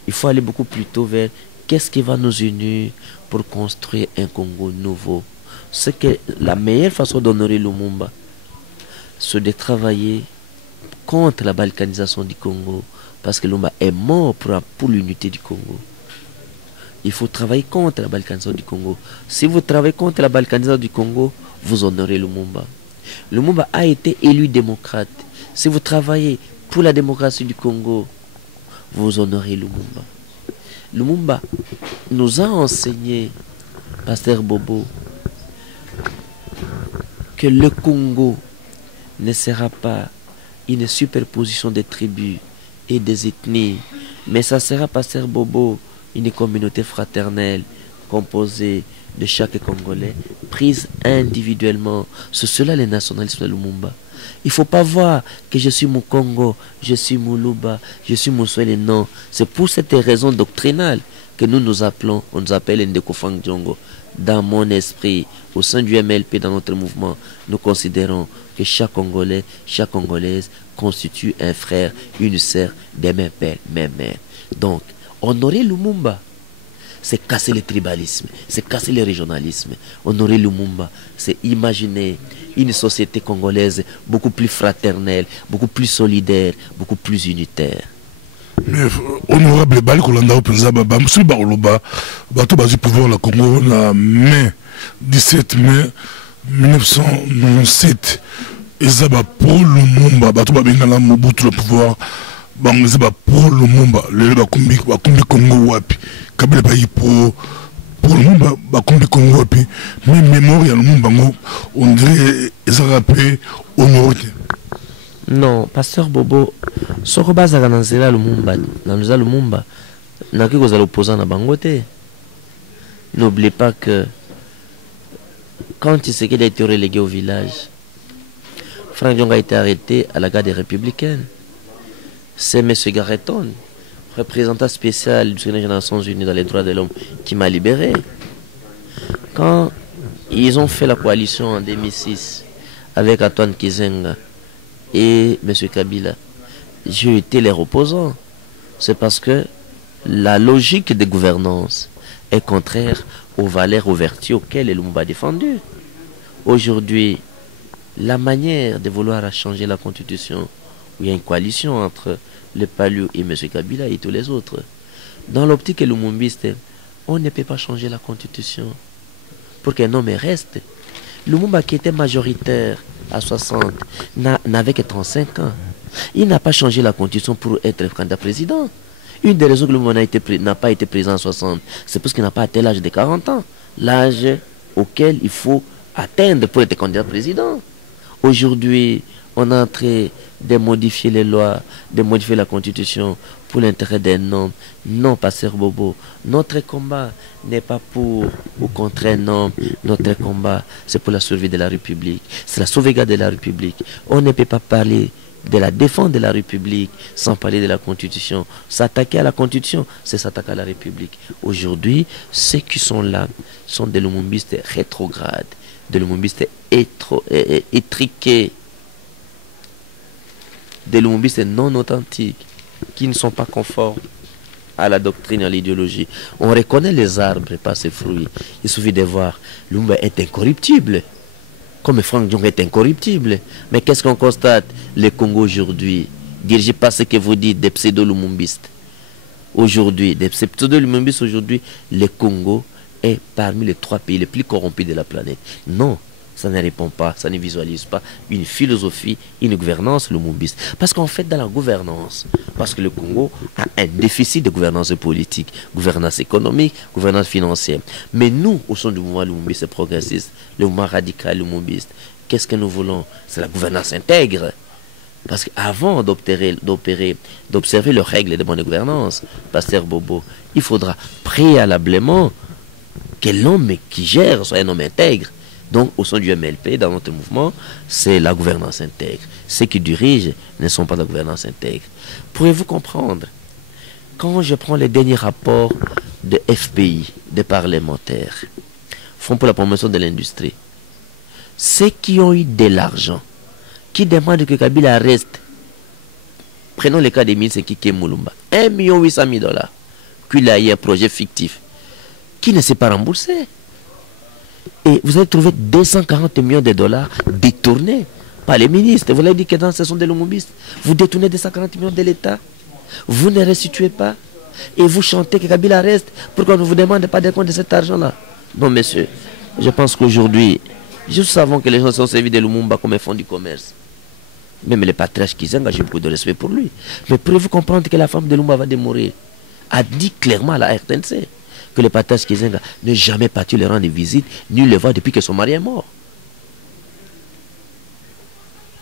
Il faut aller beaucoup plus tôt vers qu'est-ce qui va nous unir pour construire un Congo nouveau. C'est que la meilleure façon d'honorer Lumumba, c'est de travailler contre la balkanisation du Congo, parce que Lumumba est mort pour l'unité du Congo. Il faut travailler contre la balkanisation du Congo. Si vous travaillez contre la balkanisation du Congo, vous honorez Lumumba. Lumumba a été élu démocrate. Si vous travaillez pour la démocratie du Congo, vous honorez Lumumba. Lumumba nous a enseigné, Pasteur Bobo, que le Congo ne sera pas une superposition des tribus et des ethnies, mais ça sera, Pasteur Bobo, une communauté fraternelle composée de chaque Congolais, prise individuellement. C'est cela le nationalisme de Lumumba. Il ne faut pas voir que je suis mon Congo, je suis Muluba, je suis Moussoele. Non, c'est pour cette raison doctrinale que nous nous appelons, on nous appelle Ndeko Fang Djongo. Dans mon esprit, au sein du MLP, dans notre mouvement, nous considérons que chaque Congolais, chaque Congolaise constitue un frère, une sœur, des mêmes pères, mêmes mères. Donc, honorer Lumumba, c'est casser le tribalisme, c'est casser le régionalisme. Honorer Lumumba, c'est imaginer une société congolaise beaucoup plus fraternelle, beaucoup plus solidaire, beaucoup plus unitaire. Mais honorable Bali Kolanda Openza Baba, monsieur Baroloba, bateau basi pouvoir la Congo na mai 17 mai 1997. Ezaba pour Lumumba, bateau babengala Mobutu le pouvoir. bango ba pour Lumumba le ba kumbi Congo wapi Kabila ba pour Lumumba ba kumbi Congo wapi mais mémoire ya Lumumba on dirait ça rappelle honoré. Non, pasteur Bobo, ce que base à Nanzela Lumumba, Nanzela Lumumba, n'a que vous allez opposer à Bangote. N'oubliez pas que quand il s'est qu'il a été relégué au village, Frank Dionga a été arrêté à la garde républicaine. C'est M. Garreton, représentant spécial du Secrétaire des Nations Unies dans les droits de l'homme, qui m'a libéré. Quand ils ont fait la coalition en 2006 avec Antoine Kizenga et M. Kabila, j'ai été les opposants. C'est parce que la logique de gouvernance est contraire aux valeurs, aux vertus auxquelles Lumumba a défendu. Aujourd'hui, la manière de vouloir changer la constitution, où il y a une coalition entre le Palio et M. Kabila et tous les autres, dans l'optique lumumbiste, on ne peut pas changer la constitution pour qu'un homme reste. Lumumba qui était majoritaire à 60 n'avait que 35 ans. Il n'a pas changé la constitution pour être candidat président. Une des raisons que Lumumba n'a pas été président à 60, c'est parce qu'il n'a pas atteint l'âge de 40 ans. L'âge auquel il faut atteindre pour être candidat président. Aujourd'hui, on est en train de modifier les lois, de modifier la constitution pour l'intérêt d'un homme. Non, pasteur Bobo, notre combat n'est pas pour ou contre un homme. Notre combat, c'est pour la survie de la République. C'est la sauvegarde de la République. On ne peut pas parler de la défense de la République sans parler de la Constitution. S'attaquer à la Constitution, c'est s'attaquer à la République. Aujourd'hui, ceux qui sont là sont des lumumbistes rétrogrades, des lumumbistes étriqués, des lumumbistes non authentiques, qui ne sont pas conformes à la doctrine, à l'idéologie. On reconnaît les arbres par ses fruits. Il suffit de voir, Lumumba est incorruptible. Comme Frank Dionga est incorruptible. Mais qu'est-ce qu'on constate? Le Congo aujourd'hui, dirigé par ce que vous dites des pseudo-lumumbistes. Aujourd'hui, des pseudo-lumumbistes aujourd'hui, le Congo est parmi les 3 pays les plus corrompus de la planète. Non, ça ne répond pas, ça ne visualise pas une philosophie, une gouvernance lumumbiste. Parce qu'en fait, dans la gouvernance, parce que le Congo a un déficit de gouvernance politique, gouvernance économique, gouvernance financière. Mais nous, au sein du mouvement lumumbiste progressiste, le mouvement radical lumumbiste, qu'est-ce que nous voulons? C'est la gouvernance intègre. Parce qu'avant d'observer les règles de bonne gouvernance, pasteur Bobo, il faudra préalablement que l'homme qui gère soit un homme intègre. Donc, au sein du MLP, dans notre mouvement, c'est la gouvernance intègre. Ceux qui dirigent ne sont pas la gouvernance intègre. Pourriez-vous comprendre? Quand je prends les derniers rapports de FPI, des parlementaires, Fonds pour la promotion de l'industrie, ceux qui ont eu de l'argent, qui demandent que Kabila reste, prenons le cas des ministres Kike Moulumba, 1 800 000 $, qu'il a eu un projet fictif, qui ne s'est pas remboursé. Et vous avez trouvé 240 millions de dollars détournés par les ministres. Vous l'avez dit que dans ce sont des lumumbistes. Vous détournez 240 millions de l'État. Vous ne restituez pas. Et vous chantez que Kabila reste. Pourquoi on ne vous demande pas de compte de cet argent-là? Non, monsieur. Je pense qu'aujourd'hui, nous savons que les gens sont servis de Lumumba comme un fonds du commerce. Même les patriarches qui s'engagent, j'ai beaucoup de respect pour lui. Mais pouvez-vous comprendre que la femme de Lumumba va demeurer? A dit clairement à la RTNC que le patriarche Kizenga n'est jamais parti le rendre visite, ni le voir depuis que son mari est mort.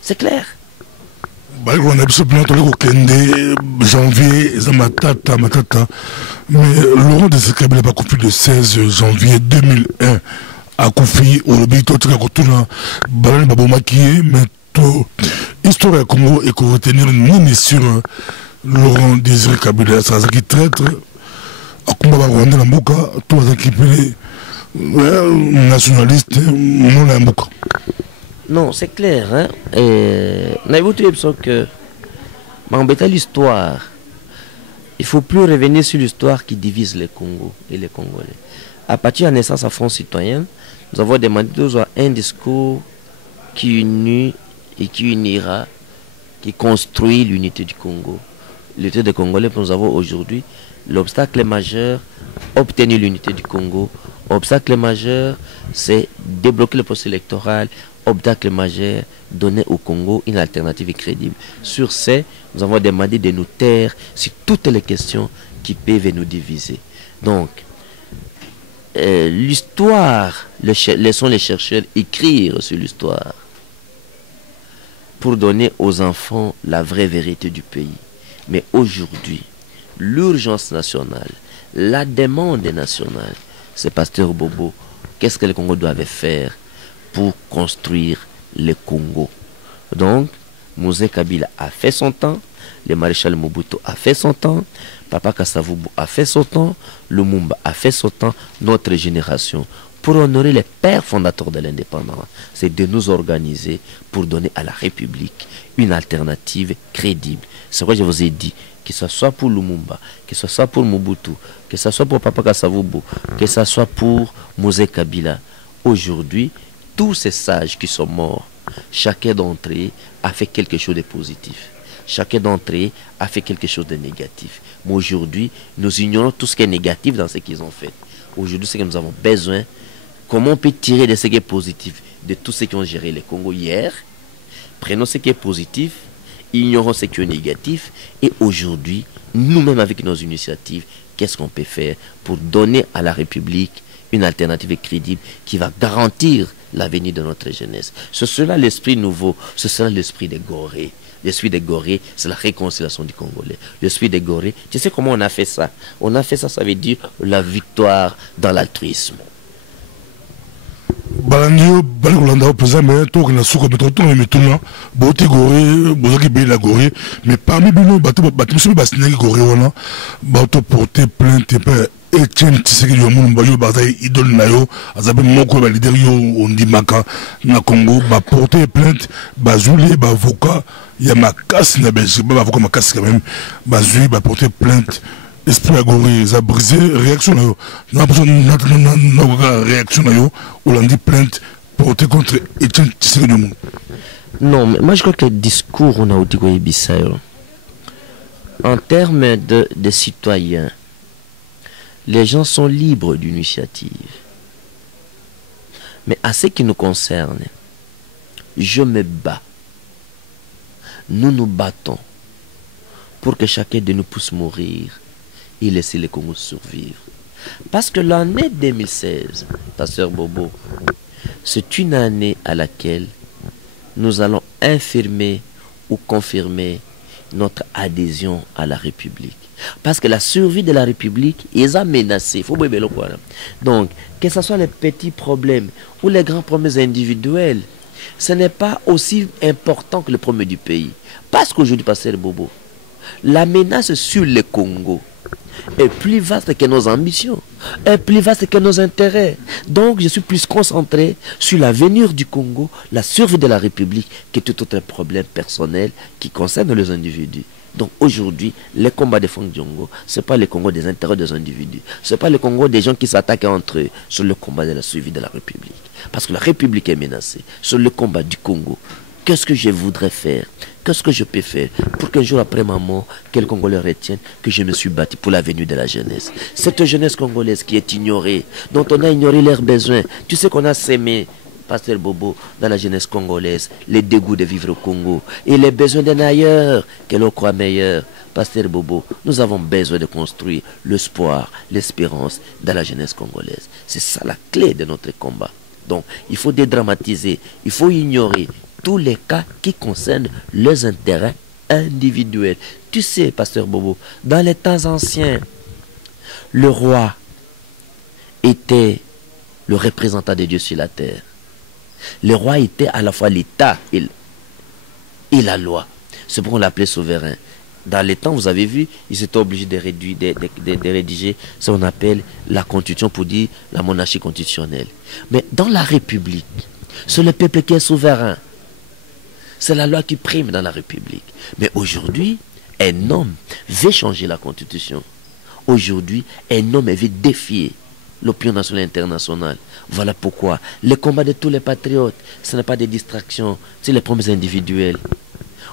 C'est clair. Janvier, matata. Mais Laurent de Kabila n'a pas compris le 16 janvier 2001 à Koufi, au lobby, tout le monde a babomaki, mais tout histoire à Congo et qu'on retenir une sur Laurent Désiré Kabila, ça qui traître. Nationaliste, non, c'est clair. Hein? Que l'histoire, il ne faut plus revenir sur l'histoire qui divise le Congo et les Congolais. À partir de la naissance à Front Citoyen, nous avons demandé un discours qui unit et qui unira, qui construit l'unité du Congo. L'unité des Congolais, nous avons aujourd'hui l'obstacle majeur, obtenir l'unité du Congo Obstacle majeur, c'est débloquer le processus électoral. Obstacle majeur, donner au Congo une alternative crédible. Sur ce, nous avons demandé de nous taire sur toutes les questions qui peuvent nous diviser. Donc, l'histoire, laissons les chercheurs écrire sur l'histoire pour donner aux enfants la vraie vérité du pays. Mais aujourd'hui, l'urgence nationale, la demande nationale, c'est Pasteur Bobo, qu'est-ce que le Congo doit faire pour construire le Congo? Donc, Mosé Kabila a fait son temps, le maréchal Mobutu a fait son temps, Papa Kasavubu a fait son temps, Lumumba a fait son temps, notre génération. Pour honorer les pères fondateurs de l'indépendance, c'est de nous organiser pour donner à la République une alternative crédible. C'est pourquoi je vous ai dit, que ce soit pour Lumumba, que ce soit pour Mobutu, que ce soit pour Papa Kasavubu, que ce soit pour Mosé Kabila, aujourd'hui, tous ces sages qui sont morts, chacun d'entre eux a fait quelque chose de positif. Chacun d'entre eux a fait quelque chose de négatif. Mais aujourd'hui, nous ignorons tout ce qui est négatif dans ce qu'ils ont fait. Aujourd'hui, ce que nous avons besoin, comment on peut tirer de ce qui est positif de tous ceux qui ont géré le Congo hier? Prenons ce qui est positif, ignorons ce qui est négatif, et aujourd'hui, nous-mêmes avec nos initiatives, qu'est-ce qu'on peut faire pour donner à la République une alternative crédible qui va garantir l'avenir de notre jeunesse? Ce sera l'esprit nouveau, ce sera l'esprit des Gorées. L'esprit des Gorées, c'est la réconciliation du Congolais. L'esprit des Gorées, tu sais comment on a fait ça? On a fait ça, ça veut dire la victoire dans l'altruisme. Balandio, Balakolanda, présent, mais toi, on a souka, mais toi, on a mis tout là. Beauté Gorée, Bozaki Bé la Gorée. Mais parmi nous, bateau, Bastinaki Gorée, on a, bateau porté plainte, Etienne Tshisekedi Diomou Mbayo Bataille idole nayo azabe moko ba leader yo ondimaka na Congo ba porter plainte bazuli ba avocat ya makasi na Belgique ba avocat makasi quand même bazui ba porter plainte esprit agoré ça brisé réaction nayo na réaction nayo olandi plainte porter contre Etienne Tshisekedi Diomou. Non, mais moi je crois que le discours on a dit en termes de citoyens, les gens sont libres d'initiative. Mais à ce qui nous concerne, je me bats. Nous nous battons pour que chacun de nous puisse mourir et laisser le Congo survivre. Parce que l'année 2016, Pasteur Bobo, c'est une année à laquelle nous allons infirmer ou confirmer notre adhésion à la République. Parce que la survie de la République est menacée. Donc, que ce soit les petits problèmes ou les grands problèmes individuels, ce n'est pas aussi important que le problème du pays. Parce qu'aujourd'hui, Pasteur Bobo, la menace sur le Congo est plus vaste que nos ambitions, est plus vaste que nos intérêts. Donc, je suis plus concentré sur l'avenir du Congo, la survie de la République, que tout autre problème personnel qui concerne les individus. Donc aujourd'hui, les combats de Franck Diongo, ce n'est pas le Congo des intérêts des individus. Ce n'est pas le Congo des gens qui s'attaquent entre eux sur le combat de la survie de la République. Parce que la République est menacée. Sur le combat du Congo, qu'est-ce que je voudrais faire? Qu'est-ce que je peux faire pour qu'un jour après ma mort, quel Congolais retienne que je me suis battu pour l'avenir de la jeunesse? Cette jeunesse congolaise qui est ignorée, dont on a ignoré leurs besoins. Tu sais qu'on a sémé, Pasteur Bobo, dans la jeunesse congolaise, les dégoûts de vivre au Congo et les besoins d'un ailleurs que l'on croit meilleur. Pasteur Bobo, nous avons besoin de construire l'espoir, l'espérance dans la jeunesse congolaise. C'est ça la clé de notre combat. Donc, il faut dédramatiser, il faut ignorer tous les cas qui concernent les intérêts individuels. Tu sais, Pasteur Bobo, dans les temps anciens, le roi était le représentant de Dieu sur la terre. Le roi était à la fois l'État et la loi. C'est pourquoi on l'appelait souverain. Dans les temps, vous avez vu, ils étaient obligés de rédiger ce qu'on appelle la constitution pour dire la monarchie constitutionnelle. Mais dans la République, c'est le peuple qui est souverain. C'est la loi qui prime dans la République. Mais aujourd'hui, un homme veut changer la constitution. Aujourd'hui, un homme veut défier l'opinion nationale et internationale. Voilà pourquoi le combat de tous les patriotes, ce n'est pas des distractions, c'est les problèmes individuels.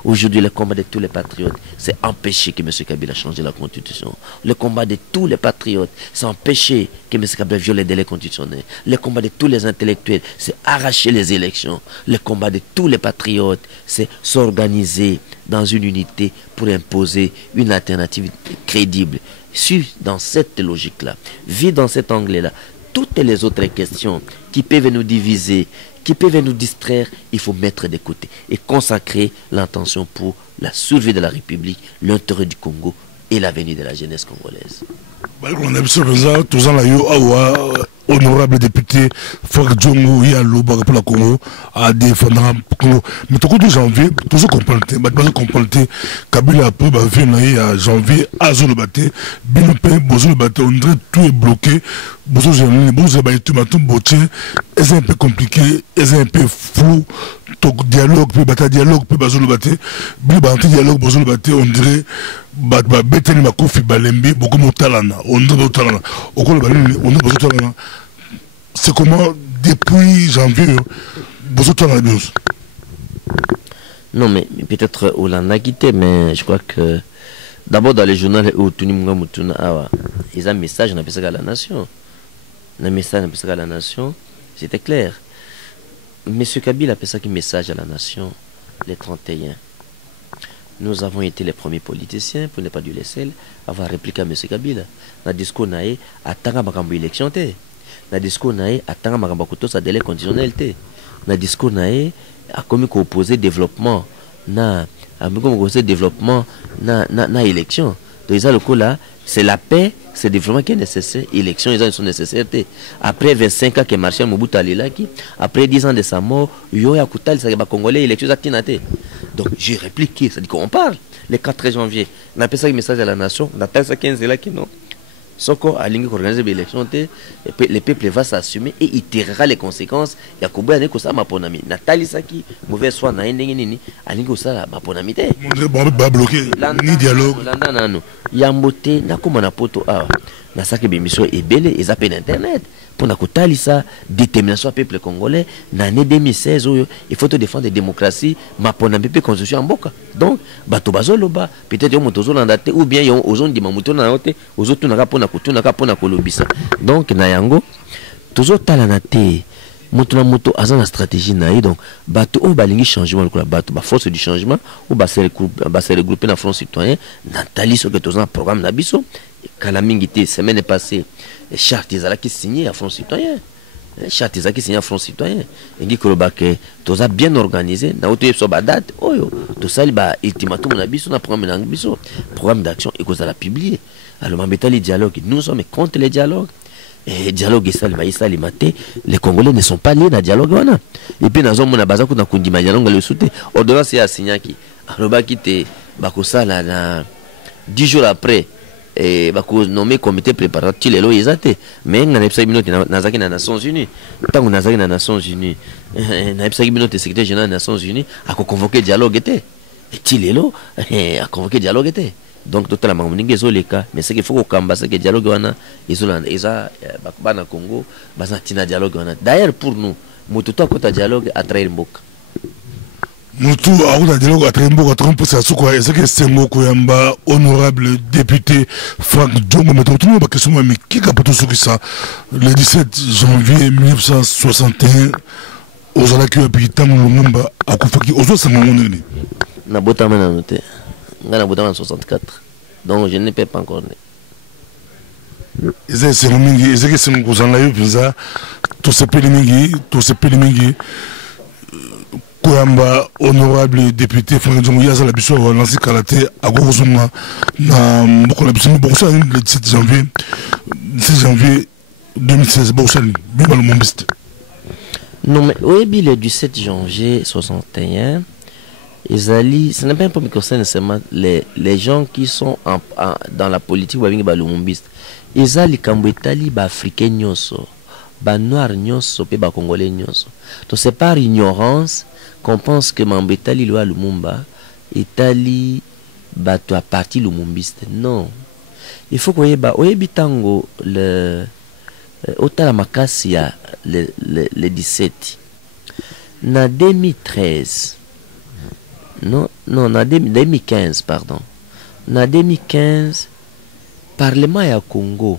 Aujourd'hui, le combat de tous les patriotes, c'est empêcher que M. Kabila change la constitution. Le combat de tous les patriotes, c'est empêcher que M. Kabila viole les délais constitutionnels. Le combat de tous les intellectuels, c'est arracher les élections. Le combat de tous les patriotes, c'est s'organiser dans une unité pour imposer une alternative crédible. Dans cette logique-là, vu dans cet angle-là, toutes les autres questions qui peuvent nous diviser, qui peuvent nous distraire, il faut mettre de côté et consacrer l'intention pour la survie de la République, l'intérêt du Congo et l'avenir de la jeunesse congolaise. Honorable député Franck Djongo Yalo pour la Congo à défendre Congo. Mais tout de janvier, tout ce qu'on parle, Kabila après venir à janvier à Zolobate, Binopé, Bozolobate, on dirait tout est bloqué. Bozolobate, tout matin, Botché, est un peu compliqué, est un peu flou. Dialogue, puis bataille dialogue, puis Bazolobate, Bibanti dialogue, Bozolobate, on dirait Betani Makofi Balembi, beaucoup de talent, on dirait talent. On dirait talent. C'est comment, depuis janvier, vous êtes dans la news? Non, mais peut-être on l'a quitté, mais je crois que d'abord dans les journaux, ils ont un message, on appelle ça à la nation. Un message, on appelle ça à la nation, c'était clair. Monsieur Kabila appelle ça un message à la nation, les 31. Nous avons été les premiers politiciens, pour ne pas dire les seuls, à avoir répliqué à M. Kabila. Dans le discours, naïe, à Tanga Makambo élection. Dans le discours, naïe, à Tanga Makambo Koto, sa délai conditionnel. Dans le discours, naïe, à comme opposé développement, na développement, na élection. Donc, ça, le coup là, c'est la paix, c'est le développement qui est nécessaire. Élections, ils sont nécessaires. Après 25 ans que Marshal Mobutu Alilaki, après 10 ans de sa mort, Yoya Koutal, ça va Congolais, élections à Tinate. Donc j'ai répliqué, ça dit qu'on parle. Le 4 janvier, on appelle ça un message à la nation, on appelle ça 15 là qui non. Soko a l'ingi organiser l'élection, le peuple va s'assumer et il tirera les conséquences. Il y a combien d'années que ça m'a ponami. Nathalie Saki, mauvais soin, n'a rien nini, a l'ingi que ça m'a ponami. Bon, pas bloqué, ni dialogue. Il y a un beauté, n'a comme un poto. Na saki bémission est belle, ils appellent internet. Pour la détermination du peuple congolais, dans l'année 2016, il faut défendre la démocratie, mais pour la constitution en boka. Donc, bato bazoloba, peut-être yon motozo landate, ou bien yon ozon di mamuto na ote, ozotu naka pona kolobisa. Donc, na yango, tozo talanate, moto na moto azan la stratégie naï, donc, bato ou balingi changement, bato ba force du changement, ou ba se regrouper dans Front Citoyen, Nathalie, ce que tozo un programme nabiso, Kalamingité, semaine passée, charte qui signé à Front Citoyen. Charte qui signé à Front Citoyen. Et dit que le tout ça bien organisé, na auto so date, tout ça ba ultimatum na biso na programme d'action et cause à la publier. Alors m'embêter les dialogues, nous sommes contre les dialogues. Et dialogue les Congolais ne sont pas liés dans le dialogue. Et puis nous avons baza kuna kundima dialogue le soute. Ordonnance ya signaki. Alors ba kité ba ko ça là 10 jours après. Et bah nommé comité préparatoire les lois exacté mais na epsa minute nazaki na Nations Unies tango nazaki na Nations Unies na epsa minute secrétaire général des Nations Unies a convoqué dialogue était et tilelo a convoqué dialogue était donc tout la mamuninga ezoleka mais c'est qu'il faut kamba c'est que dialogue wana ezolanda eza bana Congo baza tina dialogue wana d'ailleurs pour nous mututo akota dialogue à trahir mboka. Nous tous, à dialogue à Trembo, à Trembo, c'est ce que c'est mon Koyamba, honorable député Franck Djongo, mais tout le monde a question, mais qui a pas tout ça? Le 17 janvier 1961, aux Alaki, à Pitan, Lumumba, à Koufaki, aux autres, c'est mon nom. Na botama na noté. Na botama en 64. Donc je ne peux pas encore. C'est mon mingi, c'est que c'est mon cousin là, tout ce pélimingi, Koyamba, honorable député Franck Djongo Yaza la biso a lancé Karaté à Gorozuma na Mokola biso Boursa le 17 janvier 2016 Boursa Bimalo Mombiste. Non mais oui, le 17 janvier 61 Ezali, ce n'est pas un peu concerne seulement les gens qui sont dans la politique ou ba Mombiste. Ezali Kambetali ba africain nyonso, ba noir nyonso pe ba congolais nyonso. Donc c'est par ignorance qu'on pense que Mambetali Loa Lumumba Etali bato à parti lumumbiste. Non. Il faut qu'on y ait tango le Otala Makasia le 17. Na 2013 Non, non, en 2015, pardon. En 2015, Parlement ya Congo,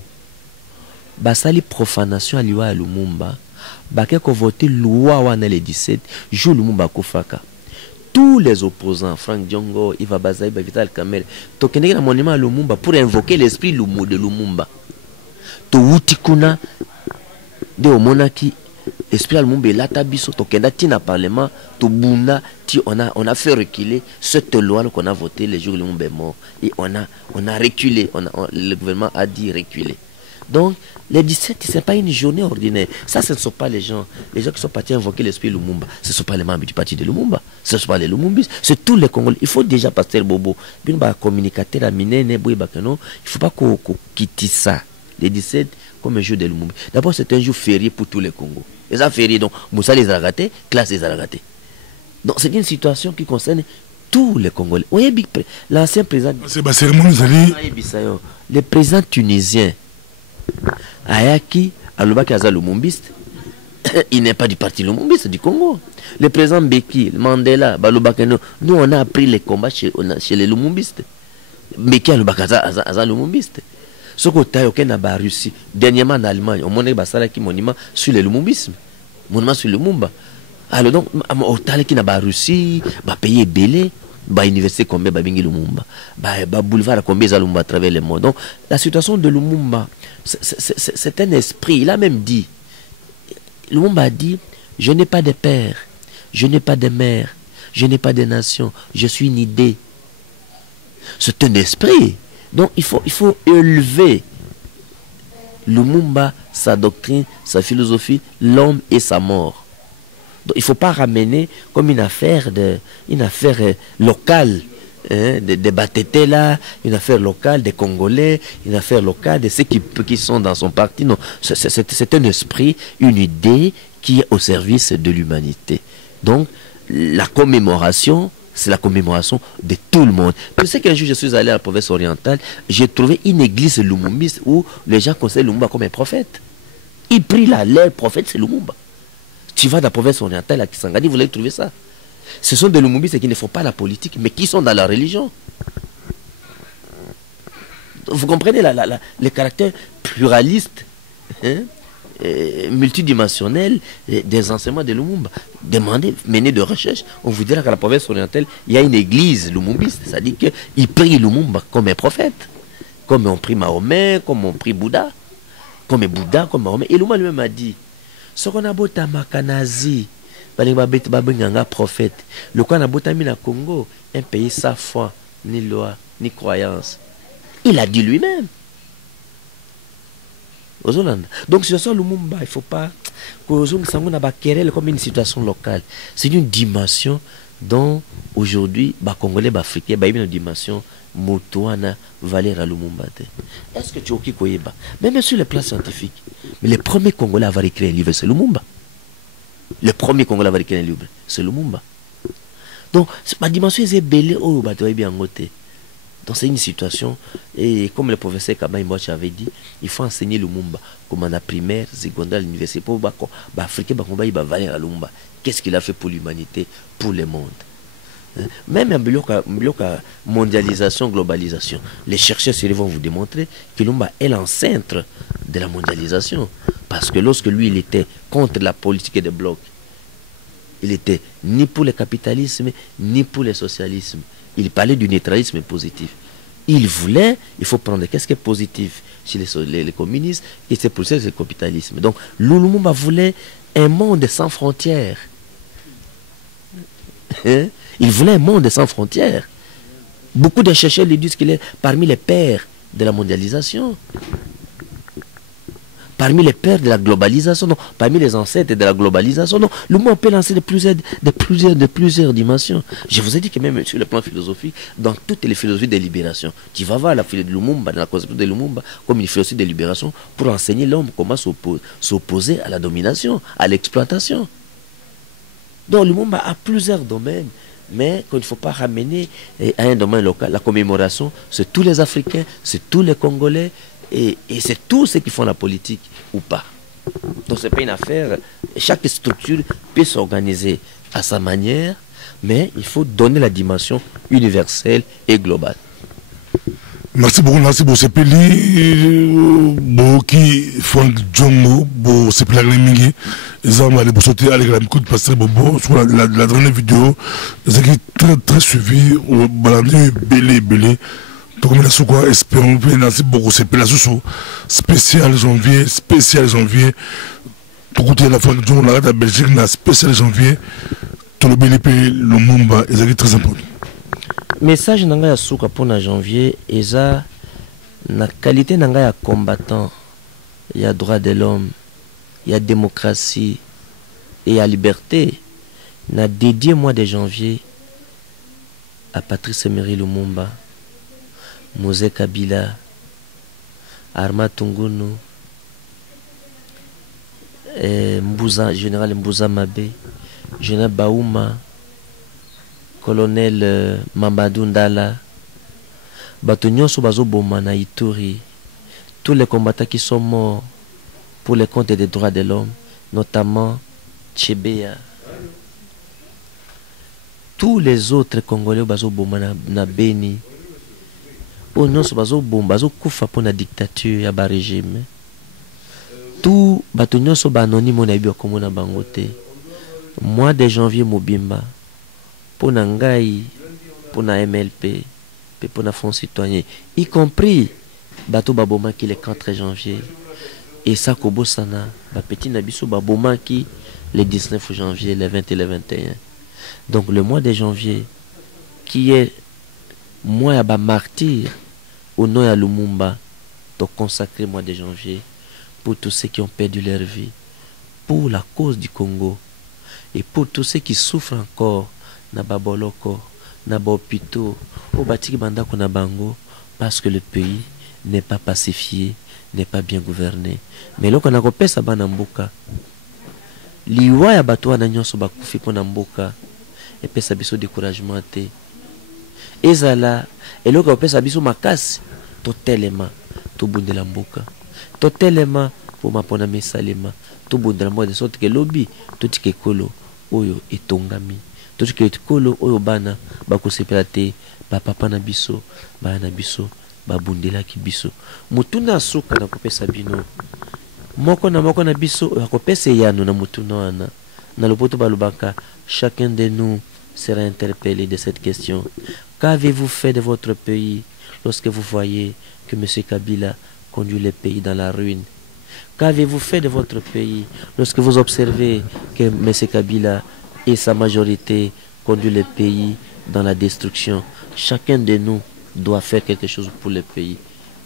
basali profanation à liwa ya Lumumba, bake ko voter loi wana le 17, jour Lumumba kofaka. Tous les opposants, Frank Diongo, Iva Bazaï, Vital Kamel, tokendeki na monument à Lumumba pour invoquer l'esprit de Lumumba. To wutikuna de omonaki esprit Lumumba lata biso tokenda tina parlement to bunda ti on a fait reculer cette loi qu'on a voté les jours où Lumumba est mort et on a reculé, le gouvernement a dit reculer. Donc les 17 c'est pas une journée ordinaire. Ça ce ne sont pas les gens qui sont partis invoquer l'esprit Lumumba. Ce ne sont pas les membres du parti de Lumumba. Ce ne sont pas les Lumumbistes. C'est tous les Congolais. Il faut déjà passer le bobo. Bien bah communicateur à Minene Boy Bakano. Il faut pas qu'on quitte ça. Les 17 comme un jour de Lumumba. D'abord c'est un jour férié pour tous les Congos. Les a fériés donc Moussa les a ratés, classe les a ratés. Donc c'est une situation qui concerne tous les Congolais. L'ancien président. Le président tunisien. Ayaki Alobaki Aza Lumumbiste, il n'est pas du parti Lumumbiste du Congo. Le président Beki, Mandela, Balobakeno, nous on a appris les combats chez les Lumumbistes. Beki Alobaki Aza Lumumbiste. Ce côté aucun n'a Russie. Dernièrement en Allemagne, on m'a basala qui monument sur le Lumumbisme, monument sur le Lumumba. Alors donc, au tal qui n'a Russie, bah pays belé. Bah université combien bah bingi Lumumba bah boulevard combien za Lumumba à travers le monde. Donc la situation de Lumumba c'est un esprit. Il a même dit, Lumumba a dit, je n'ai pas de père, je n'ai pas de mère, je n'ai pas de nation, je suis une idée. C'est un esprit. Donc il faut élever Lumumba, sa doctrine, sa philosophie, l'homme et sa mort. Donc, il ne faut pas ramener comme une affaire locale, hein, des Batétés là, une affaire locale des Congolais, une affaire locale de ceux qui sont dans son parti. Non, c'est un esprit, une idée qui est au service de l'humanité. Donc, la commémoration, c'est la commémoration de tout le monde. Tu sais qu'un jour, je suis allé à la province orientale, j'ai trouvé une église lumumbiste où les gens considèrent Lumumba comme un prophète. Ils prient là, leur prophète, c'est Lumumba. Tu vas dans la province orientale à Kisangani, vous allez trouver ça. Ce sont des Lumumbistes qui ne font pas la politique, mais qui sont dans la religion. Vous comprenez le caractère pluraliste, hein, multidimensionnel des enseignements de Lumumba. Demandez, menez de recherche, on vous dira qu'à la province orientale, il y a une église lumumbiste, c'est-à-dire qu'ils prient Lumumba comme un prophète, comme on prie Mahomet, comme on prie Bouddha, comme Mahomet. Et Lumumba lui-même a dit, ce qu'on a beauté à Makanazi, prophète, le qu'on a beauté à Congo, un pays sans foi, ni loi, ni croyance. Il a dit lui-même. Donc, sur ce Lumumba, il ne faut pas que comme une situation locale. C'est une dimension dont aujourd'hui, les Congolais, les Africains, ils ont une dimension Moutouana, Valera Lumumba. Est-ce que tu as dit même sur le plan scientifique, mais le premier Congolais à avoir écrit un livre, c'est Lumumba. Le premier Congolais à avoir écrit un livre, c'est Lumumba. Donc, ma dimension est belle, oh, bah, tu vas bien goûter. Donc, c'est une situation, et comme le professeur Kabay Mboch avait dit, il faut enseigner Lumumba, comme en la primaire, secondaire, l'université, pour les Africains, ils vont Valera Lumumba. Qu'est-ce qu'il a fait pour l'humanité, pour le monde? Même en mondialisation, globalisation, les chercheurs vont vous démontrer que Lumumba est l'ancêtre de la mondialisation. Parce que lorsque lui, il était contre la politique des blocs, il était ni pour le capitalisme, ni pour le socialisme. Il parlait du neutralisme positif. Il voulait, il faut prendre qu'est-ce qui est positif chez les communistes, et c'est pour ça que c'est le capitalisme. Donc, Lumumba voulait un monde sans frontières. Hein? Il voulait un monde sans frontières. Beaucoup de chercheurs lui disent qu'il est parmi les pères de la mondialisation. Parmi les pères de la globalisation, non, parmi les ancêtres de la globalisation, non, le mot peut lancer de plusieurs dimensions. Je vous ai dit que même sur le plan philosophique, dans toutes les philosophies de libération, tu vas voir la philosophie de Lumumba, dans la conception de Lumumba, comme une philosophie de libération pour enseigner l'homme comment s'opposer à la domination, à l'exploitation. Donc Lumumba a plusieurs domaines, mais qu'il ne faut pas ramener à un domaine local. La commémoration, c'est tous les Africains, c'est tous les Congolais, et c'est tous ceux qui font la politique ou pas. Donc ce n'est pas une affaire. Chaque structure peut s'organiser à sa manière, mais il faut donner la dimension universelle et globale. Merci beaucoup, merci beaucoup. C'est Peli, qui font Djongo, c'est Peli Mingi. Ils ont allé sauter avec la micro de Pasteur Bobo sur la dernière vidéo. Ils ont très très suivi, balandé, belé. Donc, on a ce quoi, espérons, merci beaucoup. C'est Peli spécial janvier. Pour écouter la fin de Djongo, la Belgique, spécial janvier. Tout le belé, le Mumba, ils ont très important. Message nanga ya suka pona janvier eza na qualité nanga ya combattant, il y a droit de l'homme, il y a démocratie et il y a liberté. Na dédié mois de janvier à Patrice Emery Lumumba, Mose Kabila, Arma Tungunu, général Mbouza Mabe, général Baouma, colonel Mamadou Ndala, Batonyon Sobazo Bomana Ituri, tous les combattants qui sont morts pour les comptes des droits de l'homme, notamment Tchébéa. Tous les autres Congolais Bazo Bomana na Beni, au non Sobazo Bomba, Bazo Koufa pour la dictature, ya ba régime. Tout Batonyon Soba anonyme on a eu comme on a bangoté. Mois de janvier Mobimba. Pour Nangaï, pour na MLP, pour na Fonds citoyen, y compris Bato Baboma qui le 4 janvier, et Sakobo Sana, Petit Nabiso Baboma qui le 19 janvier, le 20 et le 21. Donc le mois de janvier, qui est mois à martyr, au nom de Lumumba, donc consacré le mois de janvier, pour tous ceux qui ont perdu leur vie, pour la cause du Congo, et pour tous ceux qui souffrent encore, na baboloko, na bopito, au batiki bandako na bango, parce que le pays n'est pas pacifié, n'est pas bien gouverné. Mais loko na kopesa bana mboka, liwa ya bato wana nyonso bakufi pona mboka, epesa biso découragement te. Ezala, eloko opesa biso makasi, totelema, tobundela mboka. Totelema, pour mapona mesalema, tobundela mboka de sorte que lobi, totike kolo, oyo etongami. Tout ce qui est kolo oyo bana bakosepela te ba papa na biso ba na biso ba bundela ki biso mutuna suka na kopesa bino moko na biso akopesa yano na mutuna wana na lopoto balubaka. Chacun de nous sera interpellé de cette question. Qu'avez-vous fait de votre pays lorsque vous voyez que M. Kabila conduit le pays dans la ruine? Qu'avez-vous fait de votre pays lorsque vous observez que M. Kabila et sa majorité conduit le pays dans la destruction? Chacun de nous doit faire quelque chose pour le pays.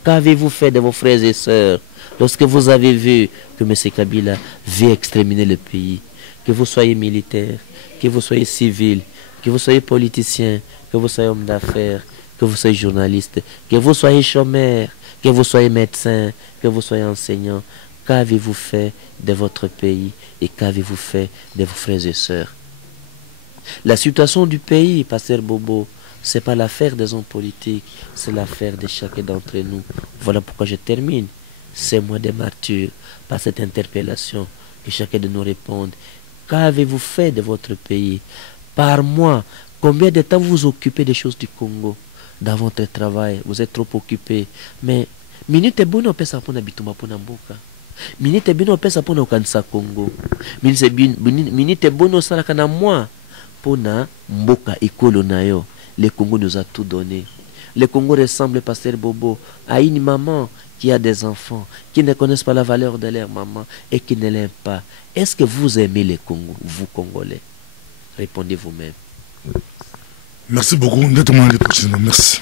Qu'avez-vous fait de vos frères et sœurs lorsque vous avez vu que M. Kabila veut exterminer le pays? Que vous soyez militaire, que vous soyez civil, que vous soyez politicien, que vous soyez homme d'affaires, que vous soyez journaliste, que vous soyez chômeur, que vous soyez médecin, que vous soyez enseignant, qu'avez-vous fait de votre pays et qu'avez-vous fait de vos frères et sœurs? La situation du pays, Pasteur Bobo, ce n'est pas l'affaire des hommes politiques, c'est l'affaire de chacun d'entre nous. Voilà pourquoi je termine ces mois de martyrs par cette interpellation, que chacun de nous réponde. Qu'avez-vous fait de votre pays? Par mois, combien de temps vous vous occupez des choses du Congo? Dans votre travail, vous êtes trop occupé. Mais, minute bonne, pesa pona bituma pona mboka. Minute bino pesa pona okanisa Congo. Minute bonne osalaka na moi. Pona mboka ekolo na yo. Le Congo nous a tout donné. Le Congo ressemble, Pasteur Bobo, à une maman qui a des enfants, qui ne connaissent pas la valeur de leur maman et qui ne l'aiment pas. Est-ce que vous aimez le Congo, vous Congolais? Répondez vous-même. Merci beaucoup. Merci.